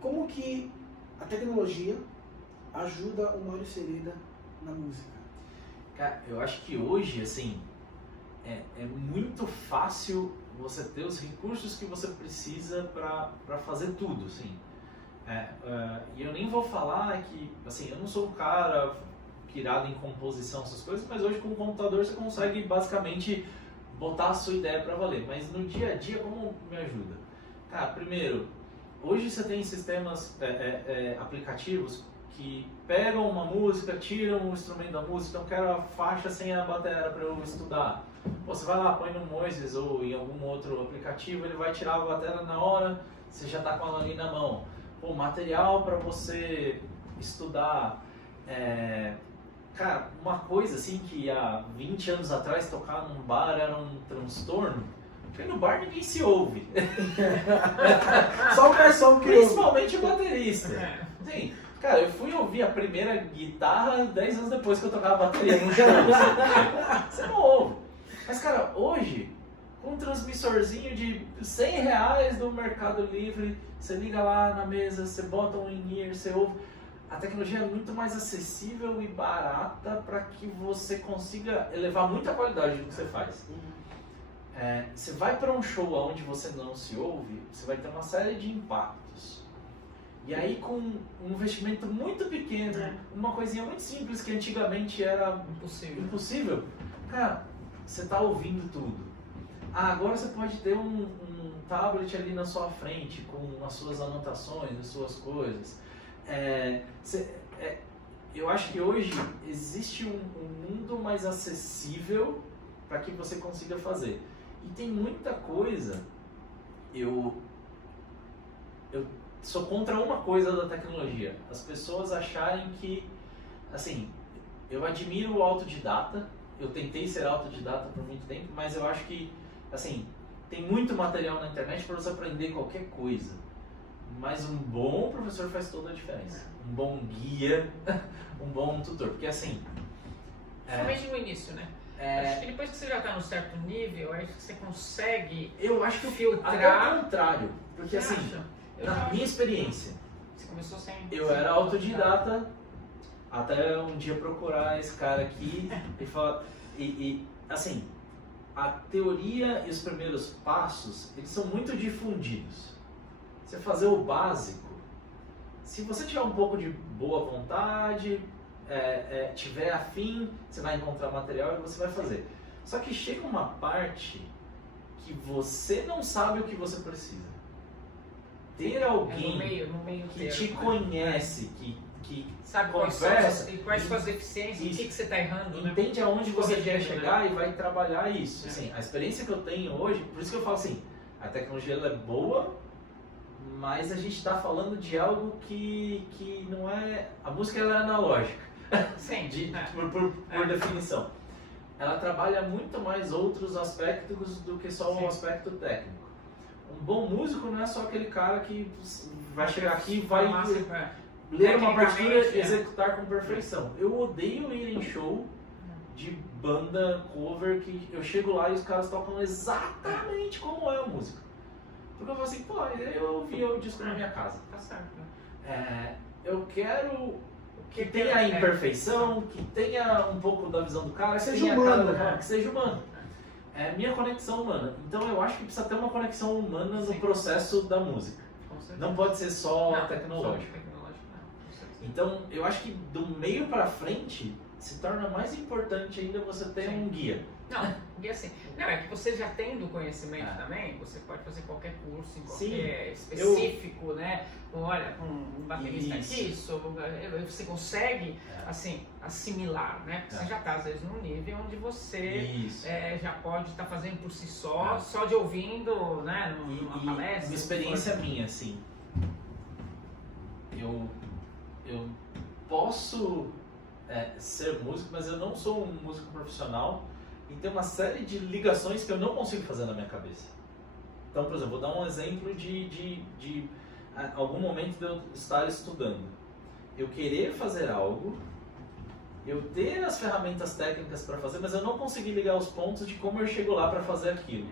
Como que a tecnologia ajuda o Mário Sereda na música? Cara, eu acho que hoje, assim, é muito fácil você ter os recursos que você precisa para fazer tudo, assim. E eu nem vou falar que, assim, eu não sou um cara pirado em composição, essas coisas, mas hoje com o computador você consegue basicamente botar a sua ideia para valer. Mas no dia a dia, como me ajuda? Cara, primeiro, hoje você tem sistemas, aplicativos que pegam uma música, tiram o instrumento da música, então eu quero a faixa sem a bateria para eu estudar. Você vai lá, põe no Moises ou em algum outro aplicativo, ele vai tirar a bateria na hora, você já está com ela ali na mão. Material para você estudar. Cara, uma coisa assim que há 20 anos atrás tocar num bar era um transtorno, porque no bar ninguém se ouve. Só o garçom que principalmente o baterista. Sim. Cara, eu fui ouvir a primeira guitarra 10 anos depois que eu tocava bateria no show. Você não ouve. Mas, cara, hoje, com um transmissorzinho de R$100 do Mercado Livre, você liga lá na mesa, você bota um in-ear, você ouve. A tecnologia é muito mais acessível e barata para que você consiga elevar muito a qualidade do que você faz. Você vai para um show onde você não se ouve, você vai ter uma série de impactos. E aí com um investimento muito pequeno, uma coisinha muito simples que antigamente era impossível, cara, você está ouvindo tudo. Agora você pode ter um tablet ali na sua frente com as suas anotações, as suas coisas. Eu acho que hoje existe um mundo mais acessível para que você consiga fazer. E tem muita coisa. Eu sou contra uma coisa da tecnologia. As pessoas acharem que, assim, eu admiro o autodidata. Eu tentei ser autodidata por muito tempo, mas eu acho que, assim, tem muito material na internet para você aprender qualquer coisa. Mas um bom professor faz toda a diferença. Um bom guia, um bom tutor. Porque, assim... Principalmente no início, né? Acho que depois que você já está num certo nível, aí você consegue eu acho que filtrar. Até o contrário. Porque, assim, na minha experiência, você começou sem... Eu era autodidata até um dia procurar esse cara aqui e falar... assim, a teoria e os primeiros passos, eles são muito difundidos. Você fazer o básico, se você tiver um pouco de boa vontade, tiver afim, você vai encontrar material e você vai fazer. Só que chega uma parte que você não sabe o que você precisa. Ter alguém no meio que te conhece, que sabe conversa, quais suas deficiências, o que você está errando, entende aonde você quer chegar, né? e vai trabalhar isso. Assim, a experiência que eu tenho hoje, por isso que eu falo assim, a tecnologia ela é boa, mas a gente está falando de algo que não é... A música ela é analógica, Sim, por definição. Ela trabalha muito mais outros aspectos do que só o aspecto técnico. Um bom músico não é só aquele cara que vai chegar aqui e vai ler uma partitura e executar com perfeição. Eu odeio ir em show de banda cover que eu chego lá e os caras tocam exatamente como é a música. Porque eu falo assim, pô, eu ouvi o disco na minha casa. Tá certo. Eu quero que tenha a imperfeição, que tenha um pouco da visão do cara, que seja humano, que seja humano. É minha conexão humana. Então eu acho que precisa ter uma conexão humana no processo da música. Não pode ser só tecnológico. Então eu acho que do meio pra frente se torna mais importante ainda você ter um guia. Não, guia assim. Não, é que você já tendo conhecimento também, você pode fazer qualquer curso em qualquer específico, né? Olha, com um baterista aqui, você consegue assim, assimilar, né? Porque você já está às vezes num nível onde você já pode estar fazendo por si só, só de ouvindo, né? Numa palestra. Uma experiência minha, assim. Eu posso ser músico, mas eu não sou um músico profissional e tem uma série de ligações que eu não consigo fazer na minha cabeça. Então, por exemplo, vou dar um exemplo de algum momento de eu estar estudando. Eu querer fazer algo, eu ter as ferramentas técnicas para fazer, mas eu não consegui ligar os pontos de como eu chego lá para fazer aquilo.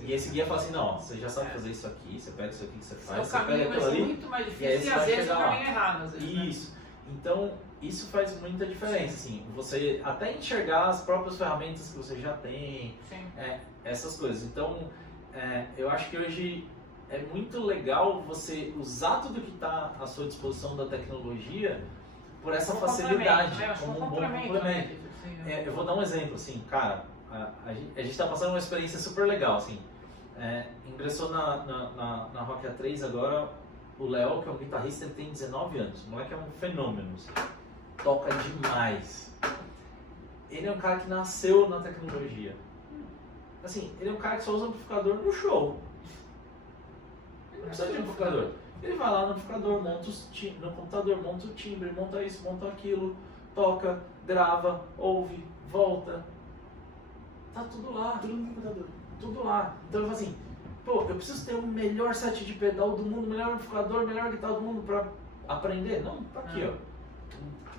E esse guia fala assim, não, você já sabe fazer isso aqui, você pega isso aqui que você faz, você pega aquilo ali, muito mais difícil e às vezes o caminho errado. Às vezes, isso. Então, isso faz muita diferença, assim, você até enxergar as próprias ferramentas que você já tem, essas coisas. Então, eu acho que hoje é muito legal você usar tudo que está à sua disposição da tecnologia por essa facilidade, como um bom complemento. Eu vou dar um exemplo, assim, cara, a gente está passando uma experiência super legal, assim, ingressou na Rock A3 agora o Léo, que é um guitarrista, ele tem 19 anos, o moleque é um fenômeno, assim, toca demais. Ele é um cara que nasceu na tecnologia. Assim, ele é um cara que só usa amplificador no show. Ele não precisa de amplificador. Ele vai lá no amplificador, monta no computador, monta o timbre, monta isso, monta aquilo, toca, grava, ouve, volta. Tá tudo lá. Tudo no computador. Tudo lá. Então eu falo assim, pô, eu preciso ter o melhor set de pedal do mundo, o melhor amplificador, a melhor guitarra do mundo pra aprender? Não, tá aqui, ó.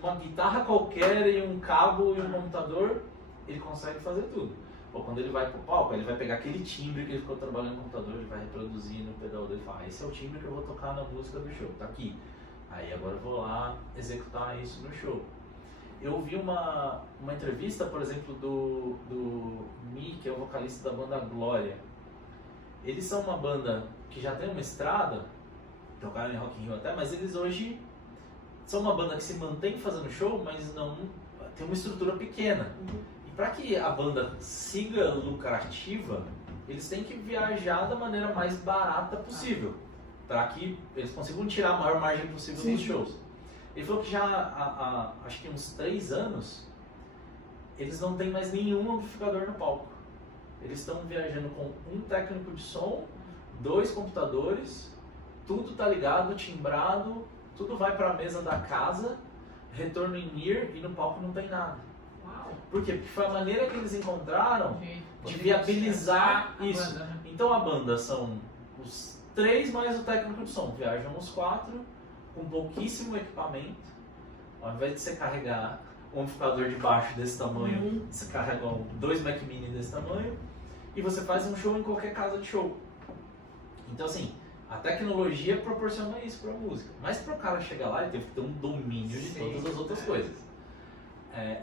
Uma guitarra qualquer e um cabo e um computador, ele consegue fazer tudo. Ou quando ele vai pro palco, ele vai pegar aquele timbre que ele ficou trabalhando no computador, ele vai reproduzir no pedal dele e fala, esse é o timbre que eu vou tocar na música do show, tá aqui. Aí agora eu vou lá executar isso no show. Eu vi uma entrevista, por exemplo, do Mi, que é o vocalista da banda Glória. Eles são uma banda que já tem uma estrada, tocaram em Rock in Rio até, mas eles hoje são uma banda que se mantém fazendo show, mas não tem uma estrutura pequena. E para que a banda siga lucrativa, eles têm que viajar da maneira mais barata possível, para que eles consigam tirar a maior margem possível dos shows. Ele falou que já acho que uns 3 anos, eles não têm mais nenhum amplificador no palco. Eles estão viajando com um técnico de som, 2 computadores, tudo tá ligado, timbrado, tudo vai para a mesa da casa, retorno em NIR e no palco não tem nada. Uau. Por quê? Porque foi a maneira que eles encontraram de Poder viabilizar a isso. banda, né? Então a banda são os 3 mais o técnico de som, viajam os 4 com pouquíssimo equipamento. Ao invés de você carregar um amplificador de baixo desse tamanho, você carrega 2 Mac Mini desse tamanho e você faz um show em qualquer casa de show. Então assim, a tecnologia proporciona isso para a música, mas para o cara chegar lá ele teve que ter um domínio de todas as outras coisas.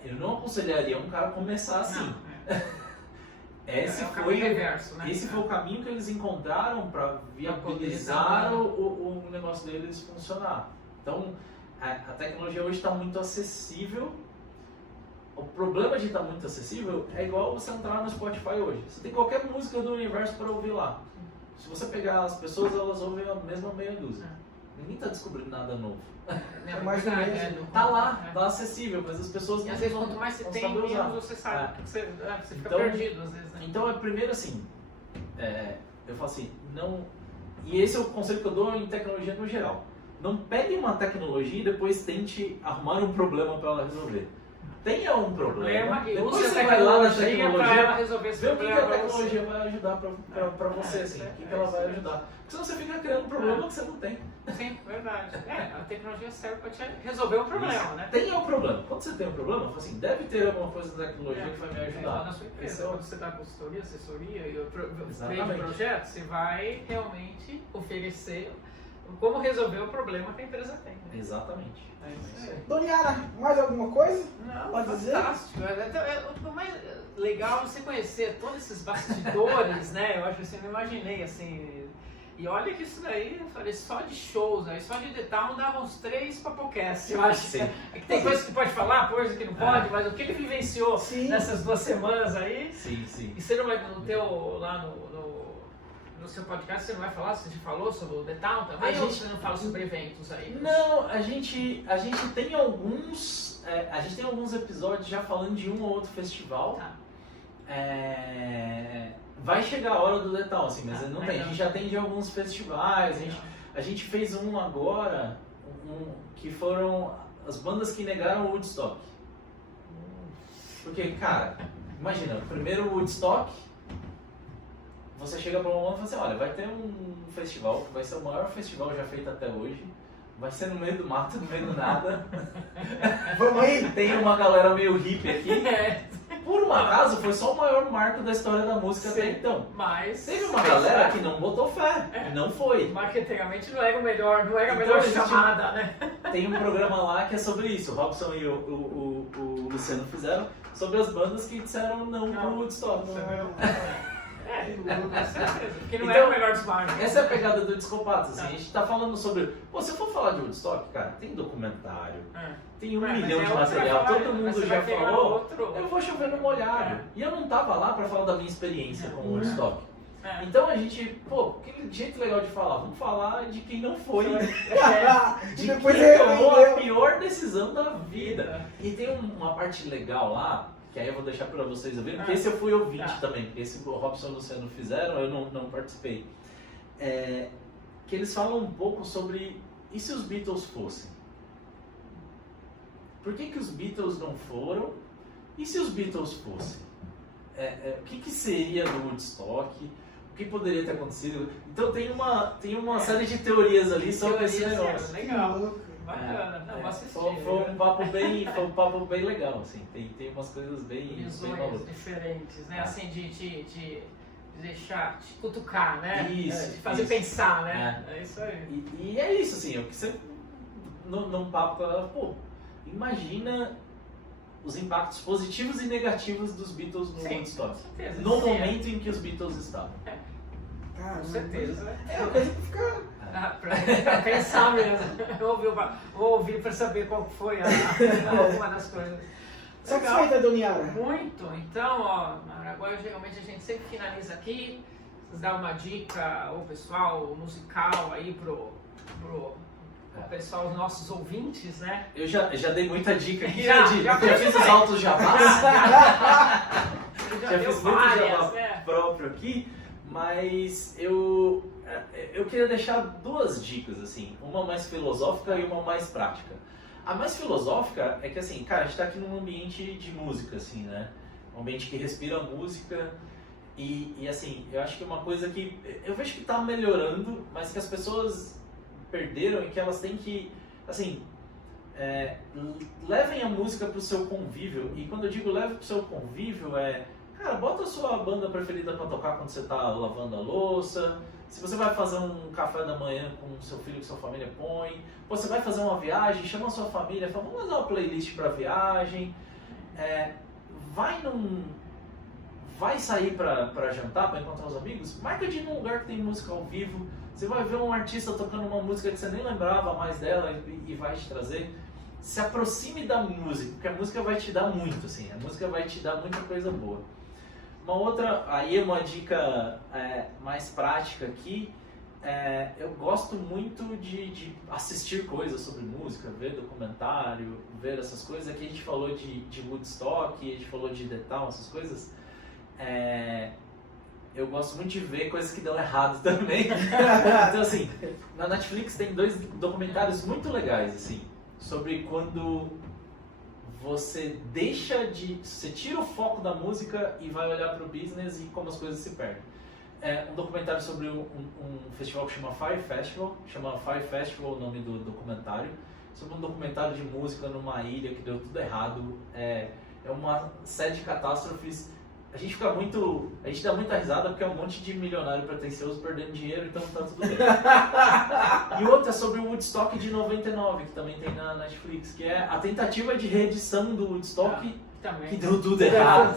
Eu não aconselharia um cara começar assim. Esse foi o caminho que eles encontraram para viabilizar o negócio deles funcionar. Então, a tecnologia hoje está muito acessível. O problema de estar muito acessível é igual você entrar no Spotify hoje. Você tem qualquer música do universo para ouvir lá. Se você pegar as pessoas, elas ouvem a mesma meia dúzia. Ninguém está descobrindo nada novo. É mais do mesmo. Tá lá, tá acessível, mas as pessoas não. E às vezes quanto mais você tem, menos você sabe, você fica perdido às vezes. Né? Então, primeiro assim, eu falo assim, não... E esse é o conselho que eu dou em tecnologia no geral. Não pegue uma tecnologia e depois tente arrumar um problema para ela resolver. Tenha um problema, e depois use você a vai lá na tecnologia para ela resolver esse vê o que problema. a tecnologia vai ajudar para você, assim, o que ela vai ajudar. Porque senão você fica criando um problema que você não tem. Sim, verdade. A tecnologia serve para te resolver um problema, né? Tenha um problema. Quando você tem um problema, fala assim, deve ter alguma coisa da tecnologia que vai me ajudar. Na sua empresa, quando você dá consultoria, assessoria e projeto, você vai realmente oferecer como resolver o problema que a empresa tem. Né? Exatamente. É isso aí. Doniara, mais alguma coisa? Não, pode dizer? Fantástico. O mais legal é você conhecer todos esses bastidores, né? Eu acho que assim, eu não imaginei assim. E olha que isso daí, eu falei, só de shows, aí só de detalhe dava uns 3 papocasts, eu acho. Sim. É que tem coisa que pode falar, coisa que não pode, mas o que ele vivenciou nessas 2 semanas aí. Sim, sim. E você não vai no teu, lá no seu podcast, você não vai falar, você já falou sobre o The Town também? Ou você não fala sobre eventos aí? Não, a gente tem alguns episódios já falando de um ou outro festival. Tá. Vai chegar a hora do The Town, assim, mas não tem. A gente já tem de alguns festivais. A gente fez um agora, que foram as bandas que negaram o Woodstock. Porque, cara, imagina, o primeiro Woodstock, você chega para uma banda e fala assim, olha, vai ter um festival que vai ser o maior festival já feito até hoje, vai ser no meio do mato, no meio do nada. Vamos aí! Tem uma galera meio hippie aqui. Por um acaso, foi só o maior marco da história da música até então. Mas teve uma galera que não botou fé, não foi. Marketingamente não era a melhor chamada, né? Tem um programa lá que é sobre isso, o Robson e o Luciano fizeram, sobre as bandas que disseram não pro Woodstock. Com certeza, porque não é o melhor dos marcos. Essa é a pegada do Discopatas, assim, a gente tá falando sobre... Pô, se eu for falar de Woodstock, cara, tem documentário, tem 1 milhão de material, todo mundo já falou, eu vou chover no molhado. E eu não tava lá pra falar da minha experiência com o Woodstock. Então a gente, que jeito legal de falar, vamos falar de quem não foi, de quem tomou a pior decisão da vida. E tem uma parte legal lá, que aí eu vou deixar para vocês ouvirem, porque esse eu fui ouvinte também, porque esse o Robson e o Luciano fizeram, eu não participei. Que eles falam um pouco sobre, e se os Beatles fossem? Por que os Beatles não foram? E se os Beatles fossem? O que seria do Woodstock? O que poderia ter acontecido? Então tem uma série de teorias ali sobre esse negócio. Legal. bacana. Não, vou assistir. Foi um papo bem legal, assim. Tem umas coisas bem Visões malucas. diferentes, né? Assim, de deixar, te cutucar, né? Isso, de fazer isso. pensar, né? É isso aí. E é isso, assim, o que você, num papo, pô, imagina os impactos positivos e negativos dos Beatles no Woodstock. Com certeza. No momento em que os Beatles estavam. Com certeza. É uma coisa pra ficar... Pra pensar mesmo. Vou ouvir pra saber qual foi alguma das coisas. Satisfeita, Dona Yara? Muito. Então, ó, agora geralmente a gente sempre finaliza aqui, dá uma dica ao pessoal musical aí pro pessoal, os nossos ouvintes, né? Eu já dei muita dica aqui, Já fiz os altos jabás. Já deu fiz muito várias, jabá né? próprio aqui, mas eu queria deixar duas dicas, assim, uma mais filosófica e uma mais prática. A mais filosófica é que, assim, cara, a gente tá aqui num ambiente de música, assim, né? Um ambiente que respira música e assim, eu acho que uma coisa que eu vejo que tá melhorando, mas que as pessoas perderam e que elas têm que, assim, levem a música pro seu convívio. E quando eu digo leve pro seu convívio, cara, bota a sua banda preferida pra tocar quando você tá lavando a louça. Se você vai fazer um café da manhã com seu filho, com sua família, põe. Você vai fazer uma viagem, chama a sua família, fala, vamos fazer uma playlist pra viagem. Vai sair pra jantar, pra encontrar os amigos, marca de ir num lugar que tem música ao vivo. Você vai ver um artista tocando uma música que você nem lembrava mais dela e vai te trazer. Se aproxime da música, porque a música vai te dar muito, assim, a música vai te dar muita coisa boa. Uma outra, aí uma dica mais prática aqui, eu gosto muito de assistir coisas sobre música, ver documentário, ver essas coisas. Aqui a gente falou de Woodstock, a gente falou de The Town, essas coisas. Eu gosto muito de ver coisas que dão errado também. Então, assim, na Netflix tem 2 documentários muito legais, assim, sobre quando você você tira o foco da música e vai olhar para o business e como as coisas se perdem. Um documentário sobre um festival que chama Fire Festival o nome do documentário, sobre um documentário de música numa ilha que deu tudo errado. É uma série de catástrofes. A gente dá muita risada porque é um monte de milionário pretencioso perdendo dinheiro, então tá tudo bem. E outra é sobre o Woodstock de 99, que também tem na Netflix, que é a tentativa de reedição do Woodstock, que deu tudo errado.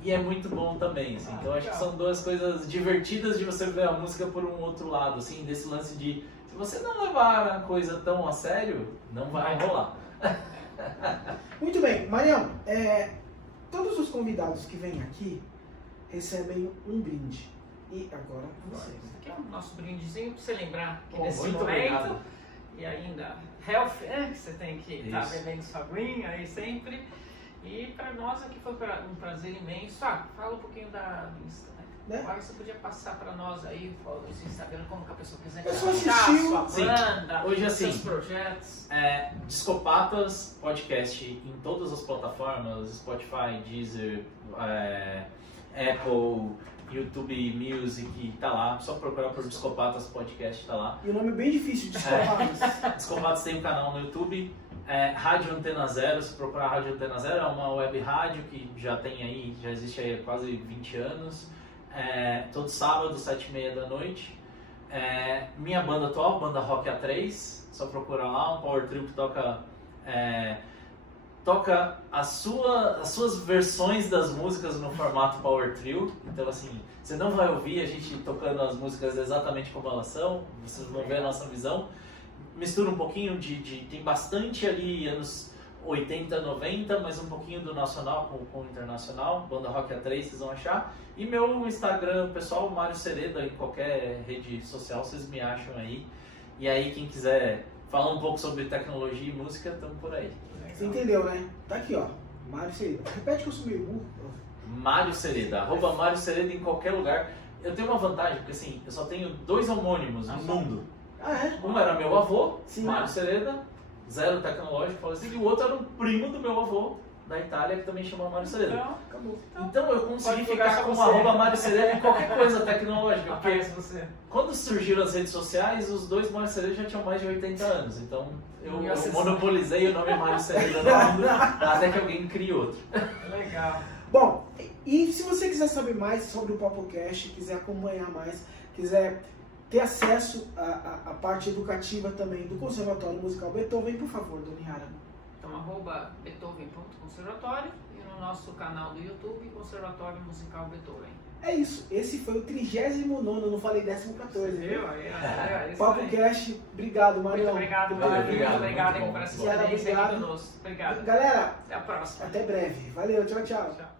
E é muito bom também, assim. Então acho que são 2 coisas divertidas de você ver a música por um outro lado, assim, desse lance de, se você não levar a coisa tão a sério, não vai rolar. Muito bem, Marião, todos os convidados que vêm aqui recebem um brinde. E agora vocês. Esse aqui é o nosso brindezinho para você lembrar que Bom, nesse muito momento. obrigado. E ainda health, que você tem que estar bebendo sua aguinha aí sempre. E para nós aqui foi um prazer imenso. Fala um pouquinho da Insta, né? Agora você podia passar para nós aí, os Instagram, como que a pessoa quiser assistiu. sua banda, Hoje, assim, seus projetos. Discopatas Podcast em todas as plataformas, Spotify, Deezer, Apple, YouTube Music, tá lá, só procurar por Discopatas Podcast, tá lá. E o nome é bem difícil de escolar. Discopatas tem um canal no YouTube, Rádio Antena Zero, se procurar Rádio Antena Zero, é uma web rádio que já existe aí há quase 20 anos, todo sábado, 7h30 da noite. Minha banda atual, Banda Rock A3, só procurar lá, um power trio que toca as suas versões das músicas no formato power trio. Então, assim, você não vai ouvir a gente tocando as músicas exatamente como elas são, vocês vão ver a nossa visão. Mistura um pouquinho tem bastante ali anos 80, 90, mas um pouquinho do nacional com o internacional. Banda Rock A3 vocês vão achar. E meu Instagram pessoal, Mário Sereda, em qualquer rede social vocês me acham aí. E aí quem quiser falar um pouco sobre tecnologia e música, estamos por aí. Você entendeu, né? Tá aqui, ó. Mário Sereda. Repete que eu sou meio burro. Mário Sereda, @ Mário Sereda em qualquer lugar. Eu tenho uma vantagem, porque assim, eu só tenho 2 homônimos no mundo. Um era meu avô, Mário Sereda, zero tecnológico, e o outro era um primo do meu avô, da Itália que também chama Mário Sereda. Então, Acabou. Então eu consegui pode colocar ficar com você. arroba Mário Sereda em qualquer coisa tecnológica, porque aparece você. quando surgiram as redes sociais, os dois Mário Sereda já tinham mais de 80 anos, então eu E acessar. monopolizei o nome Mário Sereda no mundo até que alguém crie outro. Legal. Bom, e se você quiser saber mais sobre o PapoCast, quiser acompanhar mais, quiser ter acesso à parte educativa também do Conservatório Musical Beethoven, por favor, Dona Yara. Então, @beethoven.conservatório e no nosso canal do YouTube, Conservatório Musical Beethoven. É isso, esse foi o 39º, não falei 14º, viu? Aí, PapoCast, obrigado, Muito Marião. obrigado, Obrigado. Mário. Obrigado, Muito obrigado muito aí bom. por essa Yara, experiência aqui obrigado. conosco. Obrigado. Galera, Até a próxima. até breve. Valeu, tchau, tchau. Tchau.